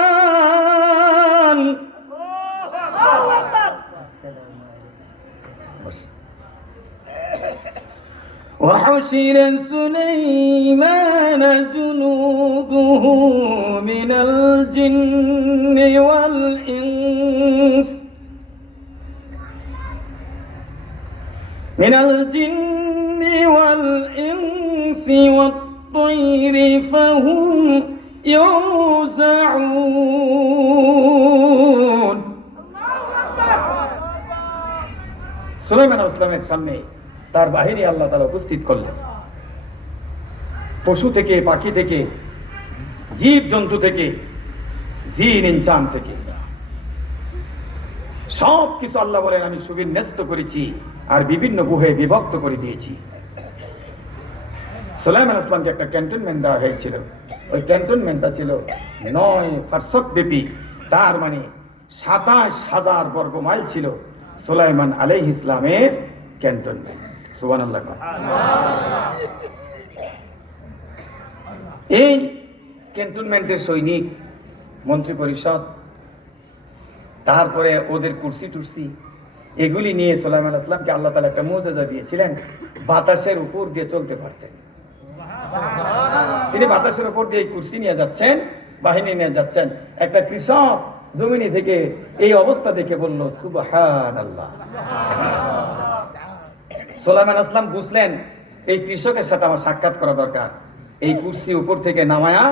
وحشر سليمان جنوده من الجن والإنس والطير فهم يوزعون সুলাইমান আলাইহিস সালামের সামনে তার বাহিনী আল্লাহ তাআলা উপস্থিত করলেন। পশু থেকে, পাখি থেকে, জীব জন্তু থেকে, জিন ইনসান থেকে সব কিছু আল্লাহ বলেন আমি সুবিন্যস্ত করেছি আর বিভিন্ন গুহে বিভক্ত করে দিয়েছি। সুলাইমান আলাইহিস সালামকে একটা ক্যান্টনমেন্ট দেওয়া হয়েছিল। ওই ক্যান্টনমেন্টটা ছিল 9 ফারসক ব্যাপী, তার মানে 27,000 বর্গ মাইল ছিল সুলাইমান আলাইহিস ইসলামের ক্যান্টনমেন্ট। সুবহানাল্লাহ। এই ক্যান্টনমেন্টের সৈনিক, মন্ত্রী পরিষদ, তারপরে ওদের কুরসি টুরসি এগুলি নিয়ে সুলাইমান আলাইহিস সালামকে আল্লাহ তাআলা একটা মুজিজা দিয়েছিলেন, বাতাসের উপর দিয়ে চলতে পারতেন। তিনি বাতাসের উপর দিয়ে কুরসি নিয়ে যাচ্ছেন, বাহিনী নিয়ে যাচ্ছেন। একটা কৃষক জমিনে থেকে এই অবস্থা দেখে বলল সুবহানাল্লাহ। সুলাইমান আলাইহিস সালাম বুঝলেন এই কৃষকের সাথে আমার সাক্ষাৎ করা দরকার। এই কুরসি উপর থেকে নামায়া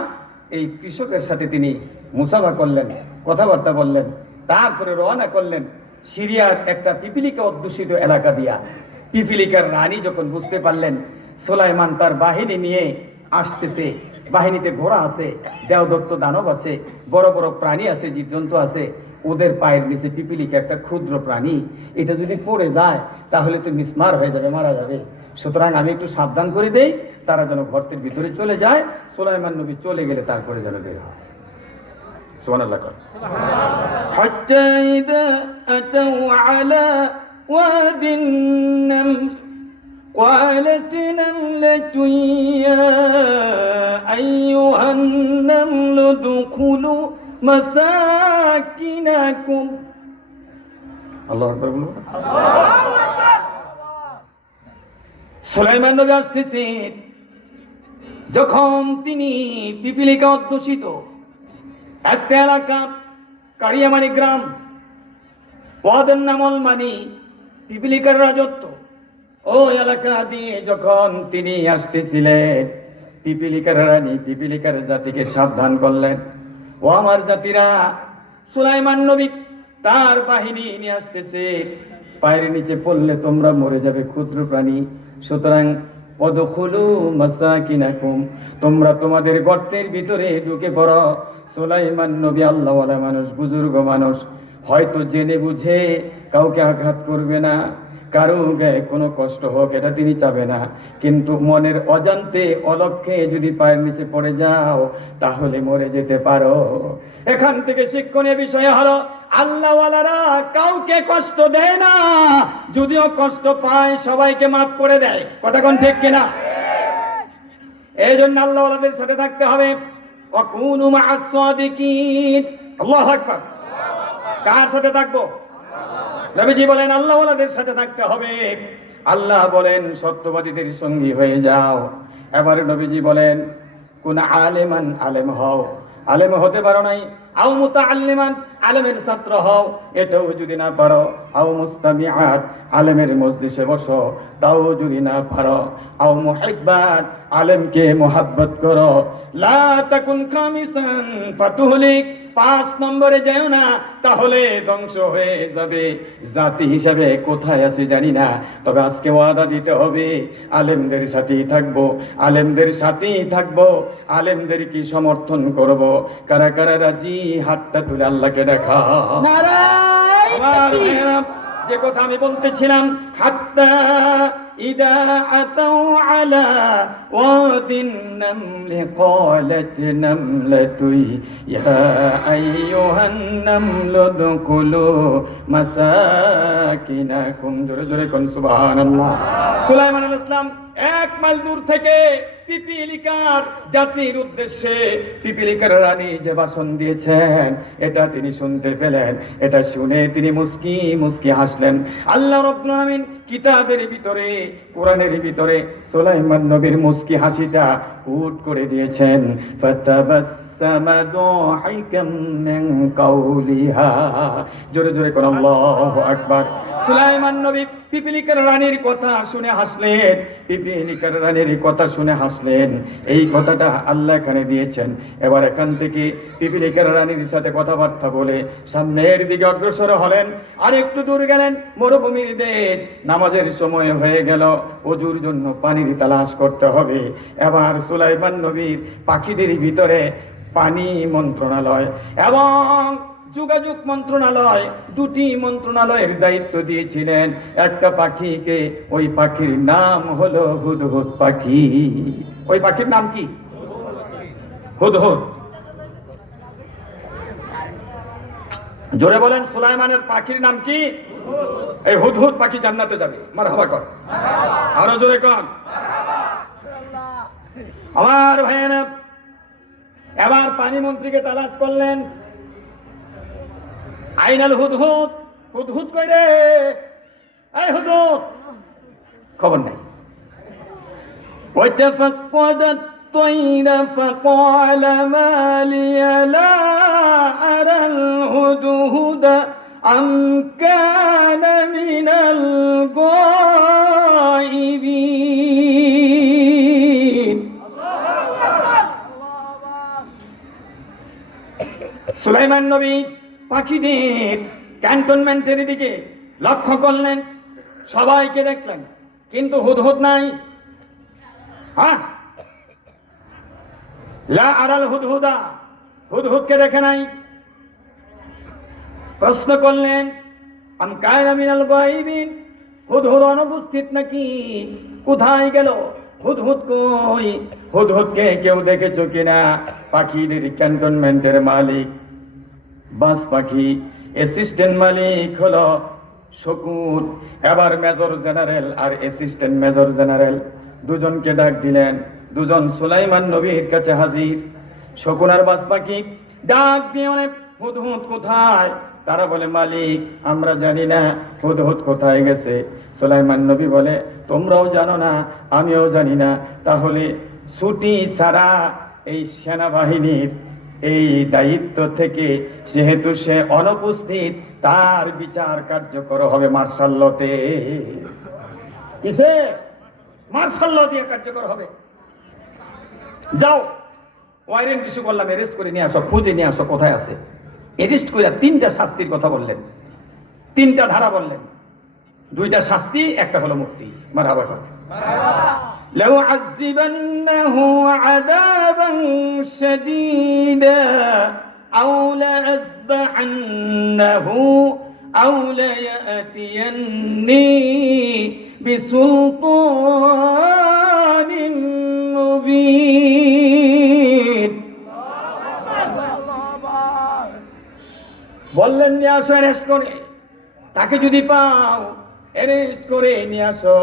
এই কৃষকের সাথে তিনি মুসাফা করলেন, কথাবার্তা বললেন, তারপরে রওনা করলেন সিরিয়ার একটা পিপিলিকা অধ্যুষিত এলাকা দিয়া। পিপিলিকার রানী যখন বুঝতে পারলেন সুলাইমান তার বাহিনী নিয়ে আসতেছে, বাহিনীতে ঘোড়া আছে, দেওদত্ত দানব আছে, বড় বড় প্রাণী আছে, জীবজন্তু আছে, ওদের পায়ের নিচে পিপিলিকা একটা ক্ষুদ্র প্রাণী, এটা যদি পড়ে যায় তাহলে তো মিসমার হয়ে যাবে, মারা যাবে। সুতরাং আমি একটু সাবধান করে দেই, তারা যেন গর্তের ভিতরে চলে যায়। সুলাইমান নবী চলে গেলে তারপরে যেন বের হয়। সুবহানাল্লাহ। حتى إذا أتوا على واد النمل قالت نملة يا أيها النمل ادخلوا مساكنكم আল্লাহু আকবার বলুন। সুলাইমান নবী আসতেছেন, যখন তিনি পিপিলিকা অধ্যুষিত একটা এলাকা, কারিয়ামানি গ্রাম, ওয়াদের নামল মানি পিপিলিকার রাজত্ব, ও এলাকা দিয়ে যখন তিনি আসতেছিলেন, পিপিলিকার রানী পিপিলিকার জাতিকে সাবধান করলেন, ও আমার জাতিরা, সুলাইমান নবী তার বাহিনী নিয়ে আসতেছে, পায়ের নিচে পড়লে তোমরা মরে যাবে, ক্ষুদ্র প্রাণী। সুতরাং ওয়াদখুলু মাসাকিনাকুম, তোমরা তোমাদের গর্তের ভিতরে ঢুকে পড়ো। সুলাইমান নবী আল্লাহওয়ালা মানুষ, বুজুর্গ মানুষ, হয়তো জেনে বুঝে কাউকে আঘাত করবে না, কারো গায়ে কোনো কষ্ট হোক এটা তিনি চাবে না, কিন্তু মনের অজান্তে অলক্ষ্যে যদি পায়ের নিচে পড়ে যাও তাহলে মরে যেতে পারো। এখান থেকে শিক্ষণীয় বিষয় হলো আল্লাহওয়ালারা কাউকে কষ্ট দেয় না, যদিও কষ্ট পায় সবাইকে মাফ করে দেয়। কথা কোন ঠিক কিনা? এই জন্য আল্লাহওয়ালাদের সাথে থাকতে হবে। ওয়াকুনু মা'আস সাদিকিন। আল্লাহু আকবার। কার সাথে থাকবো? নবীজি বলেন আল্লাহওয়ালাদের সাথে থাকতে হবে। আল্লাহ বলেন সত্যবাদীদের সঙ্গী হয়ে যাও। এবারে নবীজি বলেন কোন আলেমান, আলেম হও, আলেম হতে পারো নাই, আও মুতাআল্লিমান, আলেমের ছাত্র হও, এটাও যদি না পারো, আও মুস্তামিআত, আলেমের মজলিসে বসো, তাও যদি না পারো, আও মুহিব্বাত, আলেমকে মোহাব্বত করো, লা তাকুন খামিসান ফাতুহলিক, 5 নম্বরে যেও না, তাহলে ধ্বংস হয়ে যাবে। জাতি হিসাবে কোথায় আছে জানি না, তবে আজকে ওয়াদা দিতে হবে আলেমদের সাথেই থাকবো, আলেমদের সাথেই থাকবো, আলেমদের কি সমর্থন করব। কারা কারা রাজি হাতটা তুলে আল্লাহকে দেখা। নারায়ে আমার তাকবীর। ভাইয়েরা, যে কথা আমি বলতেছিলাম, হাত্তা ইদা আতাউ আলা ওয়াদিন নামলি ক্বালাত নামলাতু ইয়া আইয়ুহান নামলু দুকুলু মাসাকিনাকুম। জোরে জোরে কোন সুবহানাল্লাহ। সুলাইমান আলাইহিস সালাম 1 মাইল দূর থেকে পিপিলিকার জাতির উদ্দেশ্যে পিপিলিকার রানী যে ভাষণ দিয়েছেন এটা তিনি শুনতে পেলেন। এটা শুনে তিনি মুস্কি মুস্কি হাসলেন। আল্লাহ রাব্বুল আলামিন কিতাবের ভিতরে, কোরআনের ভিতরে সুলাইমান নবীর মুস্কি হাসিটা উট করে দিয়েছেন। ফাতাবাসসামা দাহিকাম মিন কাওলিহা, জোরে জোরে কোন আল্লাহু আকবার। সুলাইমান নবী পিপিলিকার রানীর কথা শুনে হাসলেন, পিপিলিকার রানীর কথা শুনে হাসলেন। এই কথাটা আল্লাহ এখানে দিয়েছেন। এবার এখান থেকে পিপিলিকার রানীর সাথে কথাবার্তা বলে সামনের দিকে অগ্রসর হলেন। আর একটু দূর গেলেন, মরুভূমির দেশ, নামাজের সময় হয়ে গেল, ওযুর জন্য পানির তালাশ করতে হবে। এবার সুলাইমান নবীর পাখিদের ভিতরে পানি মন্ত্রণালয় এবং যোগাযোগ মন্ত্রণালয়, দুটি মন্ত্রণালয়ের দায়িত্ব দিয়েছিলেন একটা পাখিকে। ওই পাখির নাম হলো হুদহুদ পাখি। ওই পাখির নাম কি? হুদহুদ। জোরে বলেন, সুলাইমানের পাখির নাম কি? এই হুদহুদ পাখি জান্নাতে যাবে। মারহাবা কর, আরো জোরে কর। আমার ভাইয়েরা, এবার পানি মন্ত্রীকে তালাশ করলেন। আইনাল হুদহুদ, হুদহুদ কই রে? এই হুদহুদ, খবর নাই। وتفقد الطير فقال ما لي لا أرى الهدهد أم كان من الغائبين। সুলাইমান নবী পাখিদের ক্যান্টনমেন্টের দিকে লক্ষ্য করলেন, সবাইকে দেখলেন, কিন্তু হুদহুদ নাই। হ্যাঁ, লা আরাল হুদহুদা, হুদহুদকে দেখে নাই। প্রশ্ন করলেন, আম কায়না মিনাল গায়বিন, হুদহুদ অনুপস্থিত নাকি? কোথায় গেল? হুদহুদ কই? হুদহুদকে কেউ দেখেছো কিনা? পাখিদের ক্যান্টনমেন্টের মালিক বাস পাখি, অ্যাসিস্ট্যান্ট মালিক হলো শকুন। এবার মেজর জেনারেল আর অ্যাসিস্ট্যান্ট মেজর জেনারেল দুজনকে ডাক দিলেন। দুজন সুলাইমান নবীর কাছে হাজির। শকুন আর বাস পাখি ডাক দিয়ে বলে, হুদহুদ কোথায়? তারা বলে, মালিক আমরা জানি না হুদহুদ কোথায় গেছে। সুলাইমান নবী বলে, তোমরাও জানো না, আমিও জানি না। তাহলে ছুটি ছাড়া এই সেনাবাহিনীর এই দায়িত্ব থেকে যেহেতু সে অনুপস্থিত, তার বিচার কার্যকর হবে মার্শাল্লতে। কিসে? মার্শাল্ল দিয়ে কার্যকর হবে। যাও, ওয়ারেন্ট ইস্যু করলাম, অ্যারেস্ট করে নিয়ে আসো, খুঁজে নিয়ে আসো কোথায় আছে। অ্যারেস্ট করে 3টা শাস্তির কথা বললেন, 3টা ধারা বললেন। 2টা শাস্তি, একটা হলো মুক্তি। মারহাবা কর। لأعذبنه عذابا شديدا أو لأذبحنه أو ليأتيني بسلطان مبين। বললেন নিয়ে আসো, অ্যারেস্ট করে। তাকে যদি পাও, অ্যারেস্ট করে নিয়ে আসো,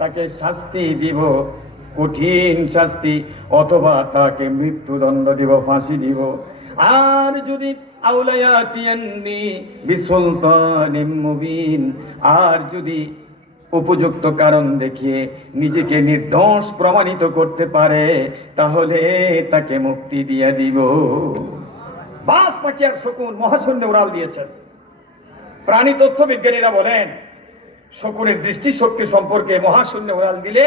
তাকে শাস্তি দিব, কঠিন শাস্তি, অথবা তাকে মৃত্যুদণ্ড দিব, ফাঁসি দিব। আর যদি আউলায়াতিয়ান্নি বিসুলতানিম মুবিন, আর যদি উপযুক্ত কারণ দেখিয়ে নিজেকে নির্দোষ প্রমাণিত করতে পারে, তাহলে তাকে মুক্তি দিয়ে দিব। বাস পাখি আর শকুন মহাশূন্যে উড়াল দিয়েছেন। প্রাণী তথ্য বিজ্ঞানীরা বলেন, শকুনের দৃষ্টিশক্তি সম্পর্কে মহাশূন্যে উড়াল দিলে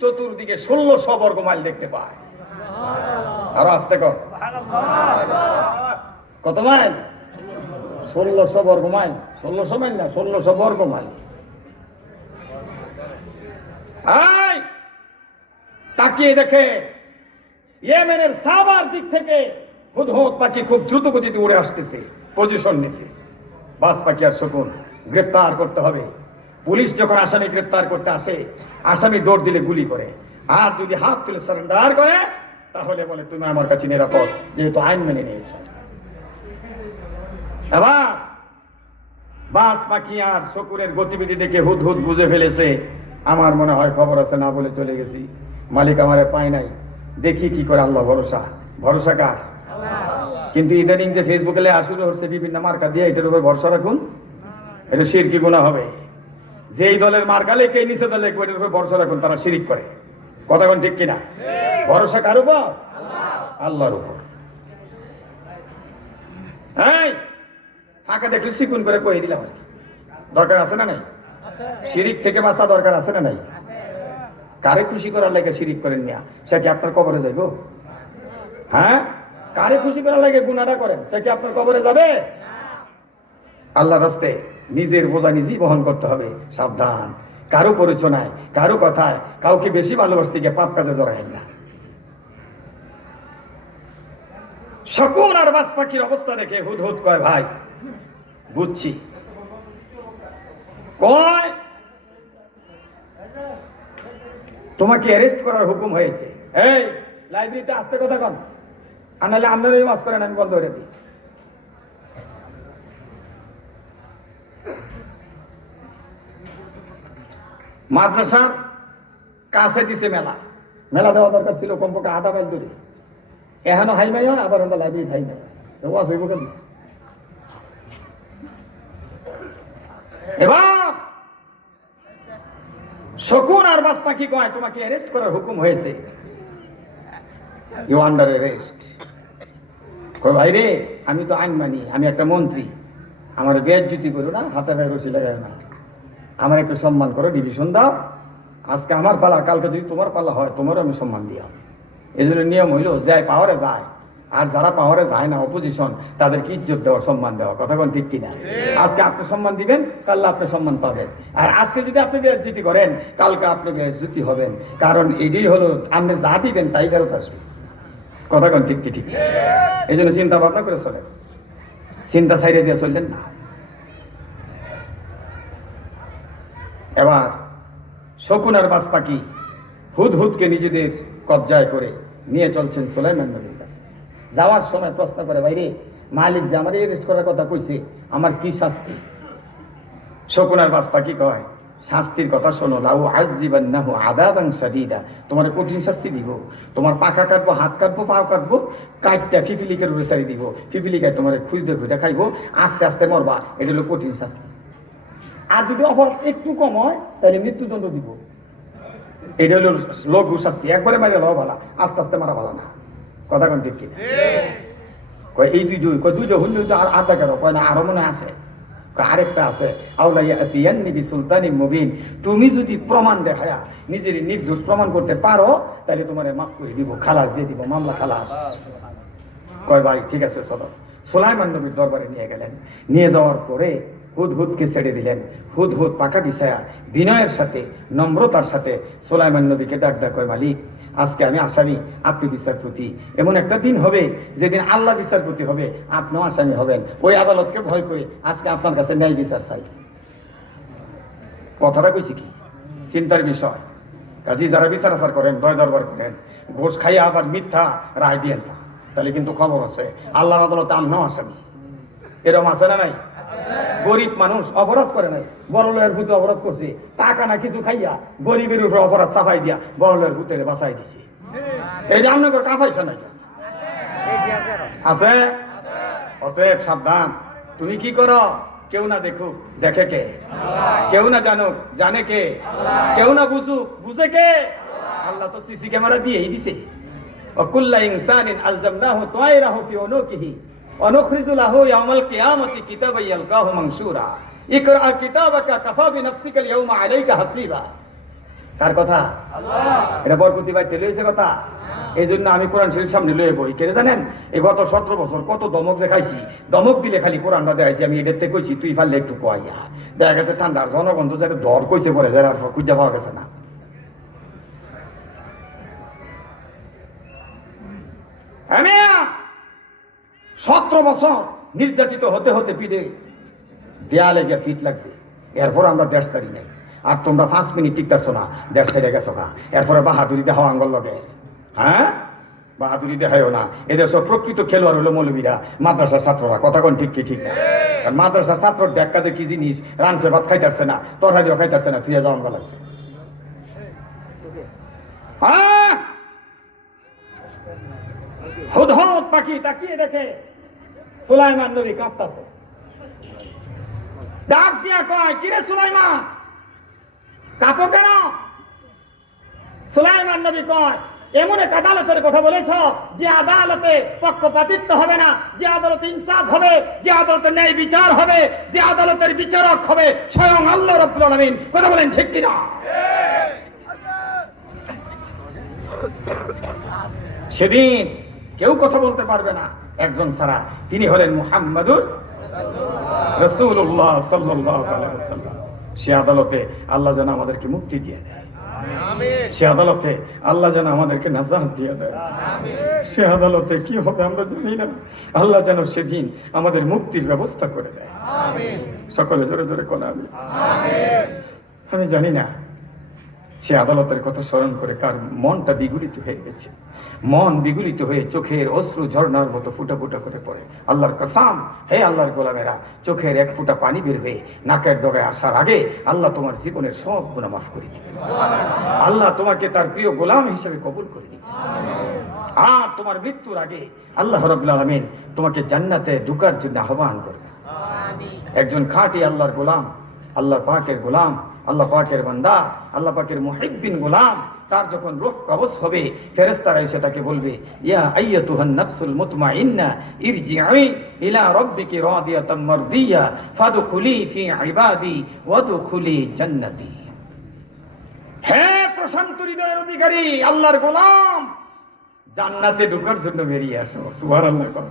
চতুর্দিকে 1600 বর্গ মাইল দেখতে পায়। আরো আসতে কর, কত মাইল? 1600 বর্গ মাইল। 1600 মাইল না, 1600 বর্গ মাইল। তাকিয়ে দেখে ইয়েমেনের সাবার দিক থেকে হুদহুদ পাখি খুব দ্রুত গতিতে উড়ে আসতেছে, পজিশন নিছে। বাস পাখি আর শকুন গ্রেপ্তার করতে হবে। পুলিশ যখন আসামি গ্রেপ্তার করতে আসে, আসামি দৌড় দিলে গুলি করে, আর যদি হাত তুলে সারেন্ডার করে তাহলে বলে তুমি আমার কাছে নিরাপদ, যেহেতু আইন মেনে নিয়েছ। এবার বাস পাখি আর শকুনের গতিবিধি দেখে হুদহুদ বুঝে ফেলেছে আমার মনে হয় খবর আছে না বলে চলে গেছি, মালিক আমারে পায় নাই, দেখি কি করে। আল্লাহ ভরসা, ভরসা কার? কিন্তু ইদানিং যে ফেসবুকে শুরু হচ্ছে বিভিন্ন মার্কা দিয়ে, এটার উপর ভরসা রাখুন, এটা শিরকি গুনাহ হবে। যেই দলের মার্কা লেখে নিচে দলে এটার উপর ভরসা রাখুন, তারা শিরিক করে। কথা কোন ঠিক কিনা? ভরসা কার উপর? আল্লাহর উপর। এই ফাঁকা দেখলে চিকুন করে কয়ে দিলাম আর কি। দরকার আছে না নাই? শিরিক থেকে বাঁচা দরকার আছে না নাই? কারে খুশি করার লাগে শিরিক করেন মিয়া, সে কি আপনার কবরে যাইব? হ্যাঁ, কারে খুশি করার লাগে গুনাহটা করেন, সে কি আপনার কবরে যাবে? আল্লাহ রাস্তে নিজের বোঝা নিজেই বহন করতে হবে। সাবধান, কারো পরিচনায়, কারো কথায় কাউকে বেশি ভালোবাসতে গিয়ে পাপ কাজে জড়ায়েন না। শকুন আর বাজ পাখির অবস্থা দেখে হুদহুদ কয়, ভাই বুঝছি। কয় তোমাকে অ্যারেস্ট করার হুকুম হয়েছে। এই লাইব্রেরিতে আসতে কথা কন, আনালে আপনারা ওয়াজ করেন, আমি বন্ধ করে দিই। মাদ্রাসার কাছে দিছে মেলা, মেলা দেওয়া দরকার ছিল কমপক্ষে 8 মাইল দূরে। এখনো হাই মাই হয়, আবার আমরা লাইব্রেরি হাই মাই, ওয়াজ হইব কেন? এবার শকুন আর বাজ পাখি কয় তোমাকে অ্যারেস্ট করার হুকুম হয়েছে, ইউ আন্ডার অ্যারেস্ট। কয় ভাই রে, আমি তো আইন মানি, আমি একটা মন্ত্রী, আমার বেইজ্জতি করো না, হাতে গায়ে রশি লাগায় না, আমার একটু সম্মান করো, ডিভিশন দাও। আজকে আমার পালা, কালকে যদি তোমার পালা হয়, তোমারও আমি সম্মান দিয়া। এই জন্য নিয়ম হইল, যায় পাওয়ারে যায়, আর যারা পাওয়ারে যায় না, অপোজিশন, তাদেরকে ইজ্জত দেওয়া, সম্মান দেওয়া। কথা কোন ঠিক কিনা? আজকে আপনি সম্মান দিবেন, কাল আপনি সম্মান পাবেন। আর আজকে যদি আপনি বেইজ্জতি করেন, কালকে আপনি বেইজ্জতি হবেন। কারণ এটাই হলো, আপনি যা দিবেন তাই ফেরত আসবে। কথা কোন ঠিক কি ঠিক? এই জন্য চিন্তা ভাবনা করে চলেন, চিন্তা ছাইড়ে দিয়ে চললেন না। এবার শকুন আর বাজ পাখি হুদহুদকে নিজেদের কবজায় করে নিয়ে চলছেন সুলাইমান নবীর কাছে। যাওয়ার সময় প্রশ্ন করে, ভাইরে মালিক যে আমার অ্যারেস্ট করার কথা কইছে, আমার কি শাস্তি? শকুন আর বাজ পাখি কয়, শাস্তির কথা শোনো, লাউ আযযিবান্নাহু আযাবান শাদীদা, তোমার কঠিন শাস্তি দিব। তোমার পাখা কাটবো, হাত কাটবো, পাও কাটবো, কাটটা পিপিলিকের উপরে ছাড়ি দিব, পিপিলিকায় তোমার খুঁজতে খুঁজতে খাইবো, আস্তে আস্তে মরবা। এটা হলো কঠিন শাস্তি। আর যদি অপরাধ একটু কম হয়, তাহলে মৃত্যুদণ্ড দিব। এটা হলো লঘু শাস্তি। একবারে মারা লওয়া ভালা, আস্তে আস্তে মারা ভালা না। কথা কোন ঠিক কিনা? কয় এই দুইটা হইলে আর আধা কেন? কয় না, আরো মনে আছে। আরেকটা আছে, সুলতানিন মুবিন, তুমি যদি প্রমাণ দেখায়া নিজের নির্দোষ প্রমাণ করতে পারো, তাহলে তোমার মাফ করে দিব, খালাস দিয়ে দিব, মামলা খালাস। কয় ভাই ঠিক আছে চলো। সুলাইমান নবীর দরবারে নিয়ে গেলেন। নিয়ে যাওয়ার পরে হুদহুদকে ছেড়ে দিলেন। হুদহুদ পাকা বিছায়া বিনয়ের সাথে, নম্রতার সাথে সুলাইমান নবীকে ডাক ডাক, কয় মালিক, আজকে আমি আসামি, আপনি বিচারপতি। এমন একটা দিন হবে যেদিন আল্লাহ বিচারপতি হবে, আপনিও আসামি হবেন। ওই আদালতকে ভয় করে আজকে আপনার কাছে ন্যায় বিচার চাই। কথাটা কইছি কি? চিন্তার বিষয়। কাজী যারা বিচার আচার করেন, দয় দরবার করেন, ঘোষ খাইয়া আবার মিথ্যা রায় দিয়েন না, তাহলে কিন্তু খবর আছে আল্লাহর আদালতে আমরাও আসামি। এরকম আছে না নাই? গরিব মানুষ অপরাধ করে নাই, বড় লোকের ভূতে অপরাধ করছে, টাকা না কিছু খাইয়া গরিবের উপরে অপরাধ চাপাই দিয়া বড় লোকের ভূতের বাঁচাই দিছে। এই যে আপনার কাঁপাইছে না আছে? অতএব সাবধান। তুমি কি করো? কেউ না দেখুক, দেখে কে? কেউ না জানুক, জানে কে? কেউ না বুঝুক, বুঝে কে? আল্লাহ তো সিসি ক্যামেরা দিয়েই দিছে। ওয়াকুল্লা ইনসানিন আলজামনাহু তায়রাহু ফি উনুকিহি ওয়া নুখরিজু লাহু ইয়াওমাল কিয়ামাতি কিতাবান ইয়ালকাহু মানশুরা ইকরা কিতাবাকা কাফা বিনাফসিকা আল-ইয়াওমা আলাইকা হাসিবা। কার কথা? আল্লাহ। এটা বরকতি বাইতে লইছে কথা। এই জন্য আমি কোরআন শরীফ সামনে লয়ে বই কেড়ে জানেন, এই গত 17 বছর কত দমক দেখাইছি। দমক দিলে খালি কোরআনটা দেখাইছি, আমি এটাতে কইছি তুই পারলে একটু কয়াইয়া দেখা গেছে ঠান্ডার জনগণ তো যেটা দর কইছে পরে যারা খুঁজা পাওয়া গেছে না। আমি 17 বছর নির্যাতিত হতে হতে পিঠে দেয়ালে গিয়ে ফিট লাগছে। এরপর আমরা দেশ ছাড়ি নাই। আর তোমরা 5 মিনিট টিকতেছো না, দেশ ছেড়ে গেছো না। এরপরে বাহাদুরি দেখাও আঙ্গল লগে। হ্যাঁ, বাহাদুরি দেখাইও না। এদের সব প্রকৃত খেলোয়াড় হলো মৌলবীরা, মাদ্রাসার ছাত্ররা। কথা কোন ঠিক কি ঠিক না? মাদ্রাসার ছাত্র দেখা যে কি জিনিস, রানছে ভাত খাইতেছে না, তরকারিও খাইতেছে না, তুই যাও আঙ্গল লাগছে। হুদহুদ পাখি তাকিয়ে দেখে সুলাইমান নবী কাঁপতাছে। ডাক দিয়া কয়, কিরে সুলাইমান, কাঁপো কেন? সুলাইমান নবী কয়, এমন এক আদালতের কথা বলেছ যে আদালতে পক্ষপাতিত্ব হবে না, যে আদালতে ইনসাফ হবে, যে আদালতে ন্যায় বিচার হবে, যে আদালতের বিচারক হবে স্বয়ং আল্লাহ রাব্বুল আলামিন। কথা বলেন ঠিক কিনা? সেদিন কেউ কথা বলতে পারবে না একজন ছাড়া, তিনি হলেন মুহাম্মাদুর রাসূলুল্লাহ সাল্লাল্লাহু আলাইহি ওয়াসাল্লাম। সে আদালতে আল্লাহ যেন আমাদেরকে মুক্তি দিয়ে দেয়, সে আদালতে আল্লাহ যেন আমাদেরকে নাজাত দিয়ে দেয়। সে আদালতে কি হবে আমরা জানি না, আল্লাহ যেন সেদিন আমাদের মুক্তির ব্যবস্থা করে দেয়। সকলে জোরে জোরে কোন আমি জানি না সে আদালতের কথা স্মরণ করে কার মনটা বিগলিত হয়ে গেছে। মন বিগলিত হয়ে চোখের অশ্রু ঝর্ণার মতো ফুটা ফুটা করে পড়ে। আল্লাহর কসম, হে আল্লাহর গোলামেরা, চোখের এক ফুটা পানি বের হয়ে নাকের ডগায় আসার আগে আল্লাহ তোমার জীবনের সব গুনাহ মাফ করে দিবে। আল্লাহ তোমাকে তার প্রিয় গোলাম হিসেবে কবুল করে দিবে। আর তোমার মৃত্যুর আগে আল্লাহ রাব্বুল আলামিন তোমাকে জান্নাতে ঢোকার জন্য আহ্বান করবে। একজন খাঁটি আল্লাহর গোলাম, আল্লাহ পাকের গোলাম, আল্লাহ পাকের বান্দা, আল্লাহ পাকের মুহিব্বিন গোলাম, তার যখন রূহ কবজ হবে ফেরেশতারা এসে তাকে বলবে, ইয়া আইয়াতুহান নাফসুল মুতমাইন্না ইরজিই ইলা রাব্বিকি রাদিয়াতাম মারদিয়া ফাদখুলি ফি ইবাদি ওয়াদখুলি জান্নাতি। হে প্রশান্ত হৃদয়ের অধিকারী আল্লাহর গোলাম, জান্নাতে ঢোকার জন্য বেরিয়ে আসো। সুবহানাল্লাহ।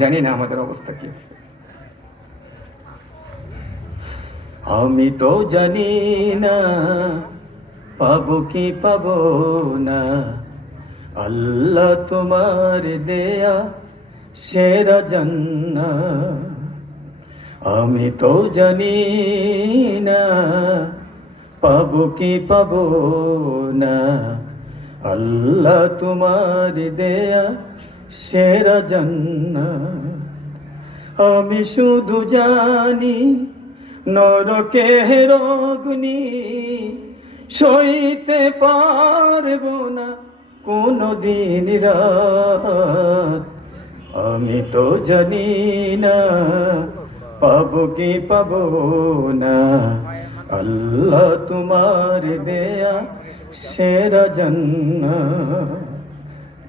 জানি না আমাদের অবস্থা কি। আমি তো জানি না পাবো কি পাবো না, আল্লাহ তোমার দেয়া সেরা জান্নাত। আমি তো জানি না পাবো কি পাবো না, আল্লাহ তোমার দেয়া সেরা জান্নাত। আমি শুধু জানি নরকের অগ্নি সইতে পারবো না কোনদিন রাত। আমি তো জানি না পাবো কি পাবো না, আল্লাহ তোমার দেয়া সেরা জান্নাত।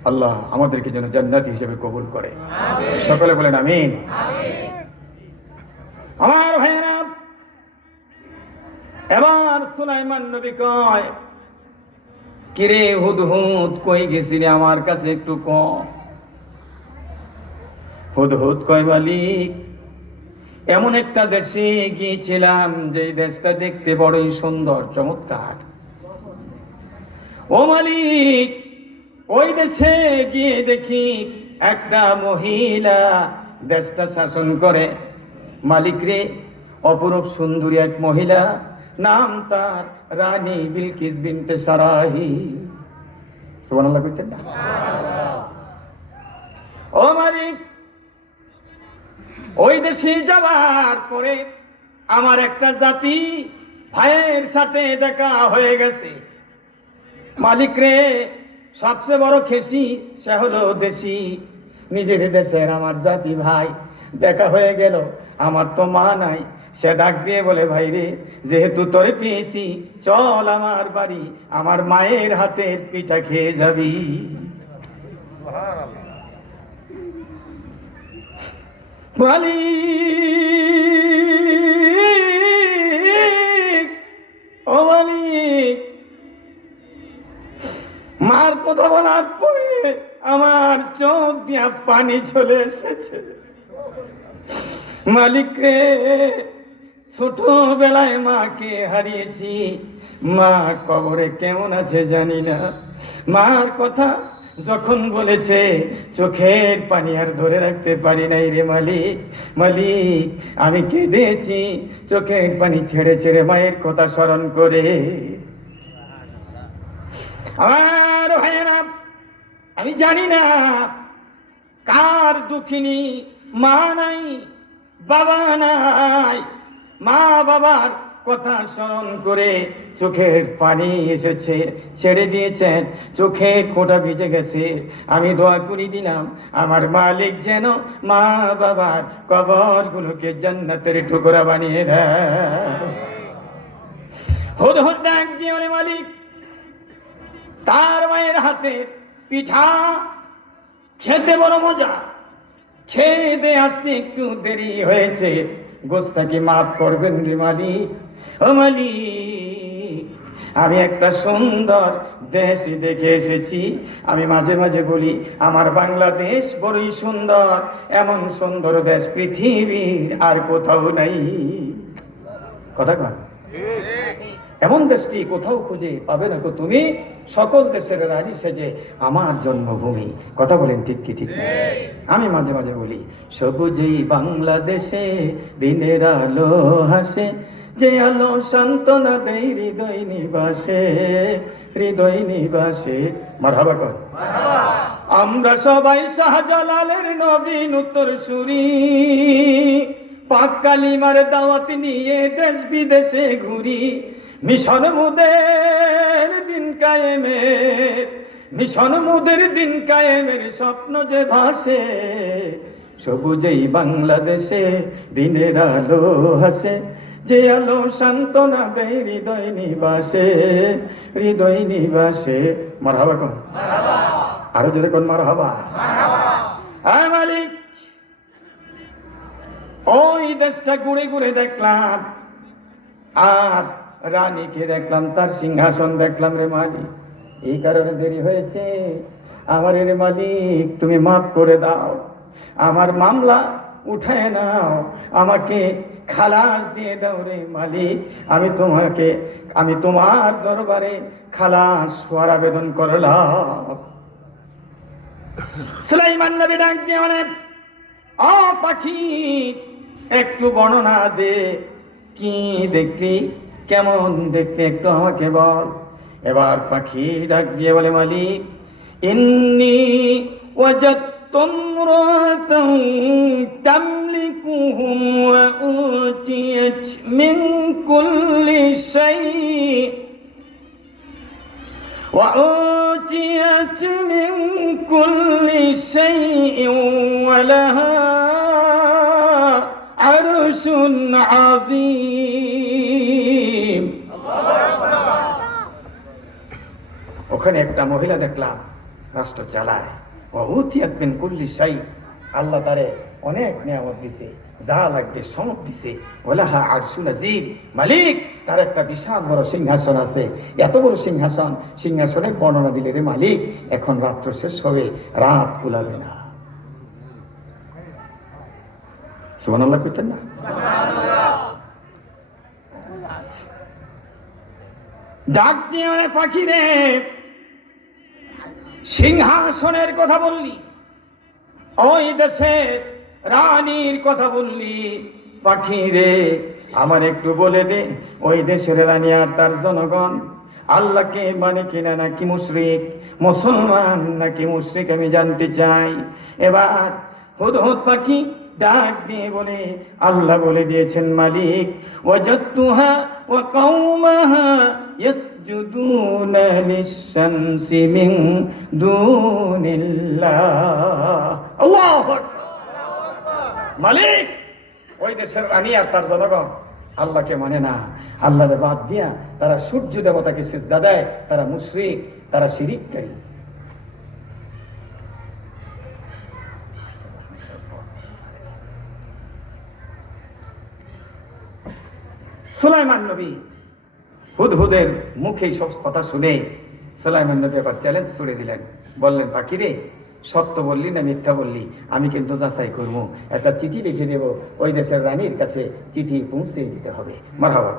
আল্লাহ আমাদেরকে যেন জান্নাতি হিসেবে কবুল করে। সকলে বলেন আমিন। আমার ভাইয়েরা, এবার সুলাইমান নবী কয়, কিরে হুদহুদ কই গেছিলি, আমার কাছে একটু কম। হুদহুদ কয়, মালিক এমন একটা দেশে গিয়েছিলাম যে দেশটা দেখতে বড়ই সুন্দর চমৎকার। ও মালিক, ওই দেশে গিয়ে দেখি একটা মহিলা দেশটা শাসন করে। মালিক রে, অপরূপ সুন্দরী এক মহিলা, নাম তার রানী বিলকিস বিনতে সারাহি। সুবহানাল্লাহ কইতেন না? ও মালিক, ওই দেশে যাওয়ার পরে আমার একটা জাতি ভাইয়ের সাথে দেখা হয়ে গেছে। মালিক রে, সবচেয়ে বড় খেসি সে হলো দেশি, নিজের দেশের আমার জাতি ভাই দেখা হয়ে গেল। আমার তো মা নাই, সে ডাক দিয়ে বলে, ভাই রে, যেহেতু তোরে পেয়েছি, চল আমার বাড়ি, আমার মায়ের হাতের পিঠা খেয়ে যাবি। মালিক, ও মালিক, মার কথা বলার পরে আমার চোখ দিয়া পানি চলে এসেছে। মালিক রে, ছোটবেলায় মাকে হারিয়েছি, মা কবরে কেমন আছে জানি না। মার কথা যখন বলেছে চোখের পানি আর ধরে রাখতে পারি নাই রে মালিক। মালিক, আমি কেঁদেছি চোখের পানি ছেড়ে ছেড়ে মায়ের কথা স্মরণ করে। আমার ভাইয়েরা, আমি জানি না কার দুঃখিনী মা নাই, বাবা নাই। মা বাবার কথা স্মরণ করে চোখের পানি এসেছে, ছেড়ে দিয়েছেন, চোখের কোটা ভিজে গেছে। আমি দোয়া করে দিলাম আমার মালিক যেন মা বাবার কবরগুলোকে জান্নাতের টুকরা বানিয়ে দেয়। হুদহুদ ডাক দিয়ে বলে, মালিক, তার মায়ের হাতের পিঠা খেতে বড় মজা, খেয়ে দে, আসতে একটু দেরি হয়েছে, গোস্তাকে মাফ করবেন রে মালিক। ও মালিক, আমি একটা সুন্দর দেশ দেখে এসেছি। আমি মাঝে মাঝে বলি আমার বাংলাদেশ বড়ই সুন্দর, এমন সুন্দর দেশ পৃথিবীর আর কোথাও নাই। কথা কন, এমন দেশটি কোথাও খুঁজে পাবে না গো তুমি, সকল দেশের রানী সেজে আমার জন্মভূমি। কথা বলেন ঠিক কি ঠিক না? আমি মাঝে মাঝে বলি সবুজেই বাংলাদেশে দিনের আলো হাসে, যে আলো সান্ত্বনা দেয় হৃদয় নিবাসে, হৃদয় নিবাসে। মারহাবা কর। আমরা সবাই শাহজালালের নবীন উত্তরসূরি, পাক কালিমার দাওয়াত নিয়ে দেশ বিদেশে ঘুরি। মিশন মুদের দিন কায়েমের, মিশন মুদের দিন কায়েমের স্বপ্ন যে ভাসে, সবুজেই বাংলাদেশে দিনের আলো হাসে, যে আলো সান্ত্বনা দেয় হৃদয় নিবাসে, হৃদয় নিবাসে। মারহাবা কোন, আরো জোরে কোন মারহাবা। আয় মালিক, ওই দেশটা ঘুরে ঘুরে দেখলাম, আর রানীকে দেখলাম, তার সিংহাসন দেখলাম রে মালিক। এই কারণে দেরি হয়েছে, আমার রে মালিক তুমি মাফ করে দাও, আমার মামলা উঠায় নাও, আমাকে খালাস দিয়ে দাও রে মালিক। আমি তোমার দরবারে খালাস হওয়ার আবেদন করলাম। সুলাইমান নবী ডাক দিয়ে মানে, ও পাখি, একটু বর্ণনা দে, কি দেখলি, কেমন দেখতে, একটু আমাকে বল। এবার পাখি ডাক দিয়ে বলে, মালিক, ইন্নী ওয়াজাদতু ইমরাতান তামলিকুহুম ওয়া উতিয়াত মিন কুল্লি শাই وأوتيت من كل شيء ولها عرش عظيم। ওখানে একটা মহিলা দেখলাম রাষ্ট্র চালায়, ওয়াউতিয়াত মিন কুল্লি শাই, আল্লাহ তারে অনেক নিয়ামত দিছে, যা লাগবে সব দিছে। ওয়ালাহা আরশুন আযীম, মালিক তার একটা বিশাল বড় সিংহাসন আছে। এত বড় সিংহাসন, সিংহাসনের বর্ণনা দিলে রে মালিক, এখন রাত্র শেষ হবে, রাত কুলাবে না। সুবহানাল্লাহ কইতেন না? ডাক দিয়ে অনেক পাখি রে, সিংহাসনের কথা বললি, ওই দেশের রানীর কথা বললি, পাখি রে আমার একটু বলে দে, ওই দেশের রানী আর তার জনগণ আল্লাহকে মানে কিনা নাকি মুশরিক, মুসলমান নাকি মুশরিক, আমি জানতে চাই। এবার হুদহুদ পাখি ডাক দিয়ে বলে, আল্লাহ বলে দিয়েছেন মালিক, ওয়াজাদতুহা ওয়া কওমাহা ইয়াসজুদুনা লিশ-শামসি মিন দুনিল্লাহ। আল্লাহু আকবার। মালিক ওই দেশের রানী আর তার জনগণ আল্লাহকে মানে না, আল্লাহরে বাদ দিয়া তারা সূর্য দেবতাকে সিজদা দেয়, তারা মুশরিক, তারা শিরিককারী। সুলাইমান নবী হুদহুদের মুখে সব কথা শুনে সুলাইমান নবী আবার চ্যালেঞ্জ ছুড়ে দিলেন, বললেন, পাখি রে, সত্য বললি না মিথ্যা বললি আমি কিন্তু যাচাই করবো, একটা চিঠি লিখে দেব, ওই দেশের রানীর কাছে চিঠি পৌঁছে দিতে হবে। মারহাবা।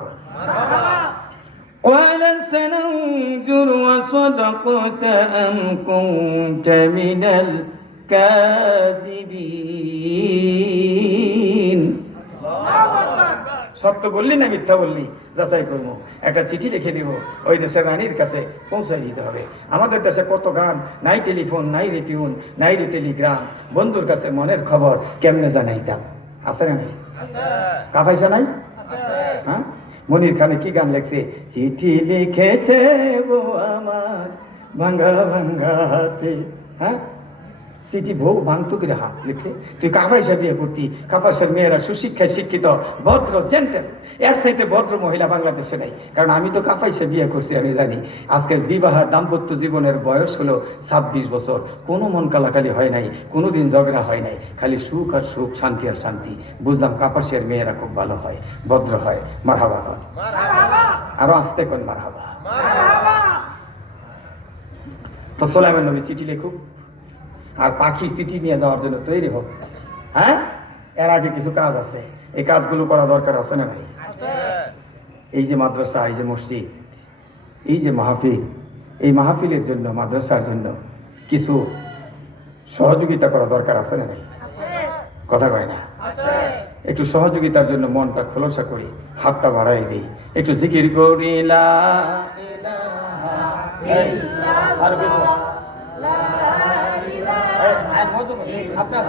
قال سننظر وصدقت أم كنت من الكاذبين। সত্য বললি না মিথ্যা বললি যাচাই করবো, একটা চিঠি লিখে দিব, ওই দেশের রানীর কাছে পৌঁছাই দিতে হবে। আমাদের দেশে কত গান, নাই টেলিফোন, নাই রিটিউন, নাই টেলিগ্রাম, বন্ধুর কাছে মনের খবর কেমনে জানাইতাম, আছে না? কা পয়সা নাই? হ্যাঁ, মনির খানে কি গান লেখছে, চিঠি লিখেছে বউ আমার ভাঙ্গা ভাঙ্গা হাতে, হ্যাঁ চিঠি বউ ভাঙতো করে হাত লিখছে। তুই কাপাইসা বিয়ে করতি, কাপাইসার মেয়েরা সুশিক্ষায় শিক্ষিত, ভদ্র, জেন্টেল, এর চাইতে ভদ্র মহিলা বাংলাদেশে নাই। কারণ আমি তো কাপাইসা বিয়ে করছি, আমি জানি আজকের বিবাহ দাম্পত্য জীবনের বয়স হলো 26 বছর, কোনো মন কালাকালি হয় নাই, কোনোদিন ঝগড়া হয় নাই, খালি সুখ আর সুখ, শান্তি আর শান্তি। বুঝলাম কাপাসের মেয়েরা খুব ভালো হয়, ভদ্র হয়, মারহাবা হয়, আরো আসতে কোন মারহাবা। তো সুলাইমান নবী চিঠি লেখুক, আর পাখি চিঠি নিয়ে যাওয়ার জন্য তৈরি হোক। হ্যাঁ, এর আগে কিছু কাজ আছে, এই কাজগুলো করা দরকার আছে না ভাই? এই যে মাদ্রাসা, এই যে মসজিদ, এই যে মাহফিল, এই মাহফিলের জন্য, মাদ্রাসার জন্য কিছু সহযোগিতা করা দরকার আছে না ভাই? কথা কয় না? একটু সহযোগিতার জন্য মনটা খোলসা করি, হাতটা বাড়াই দিই, একটু জিকির করি লা ইলাহা ইল্লাল্লাহ। আপনার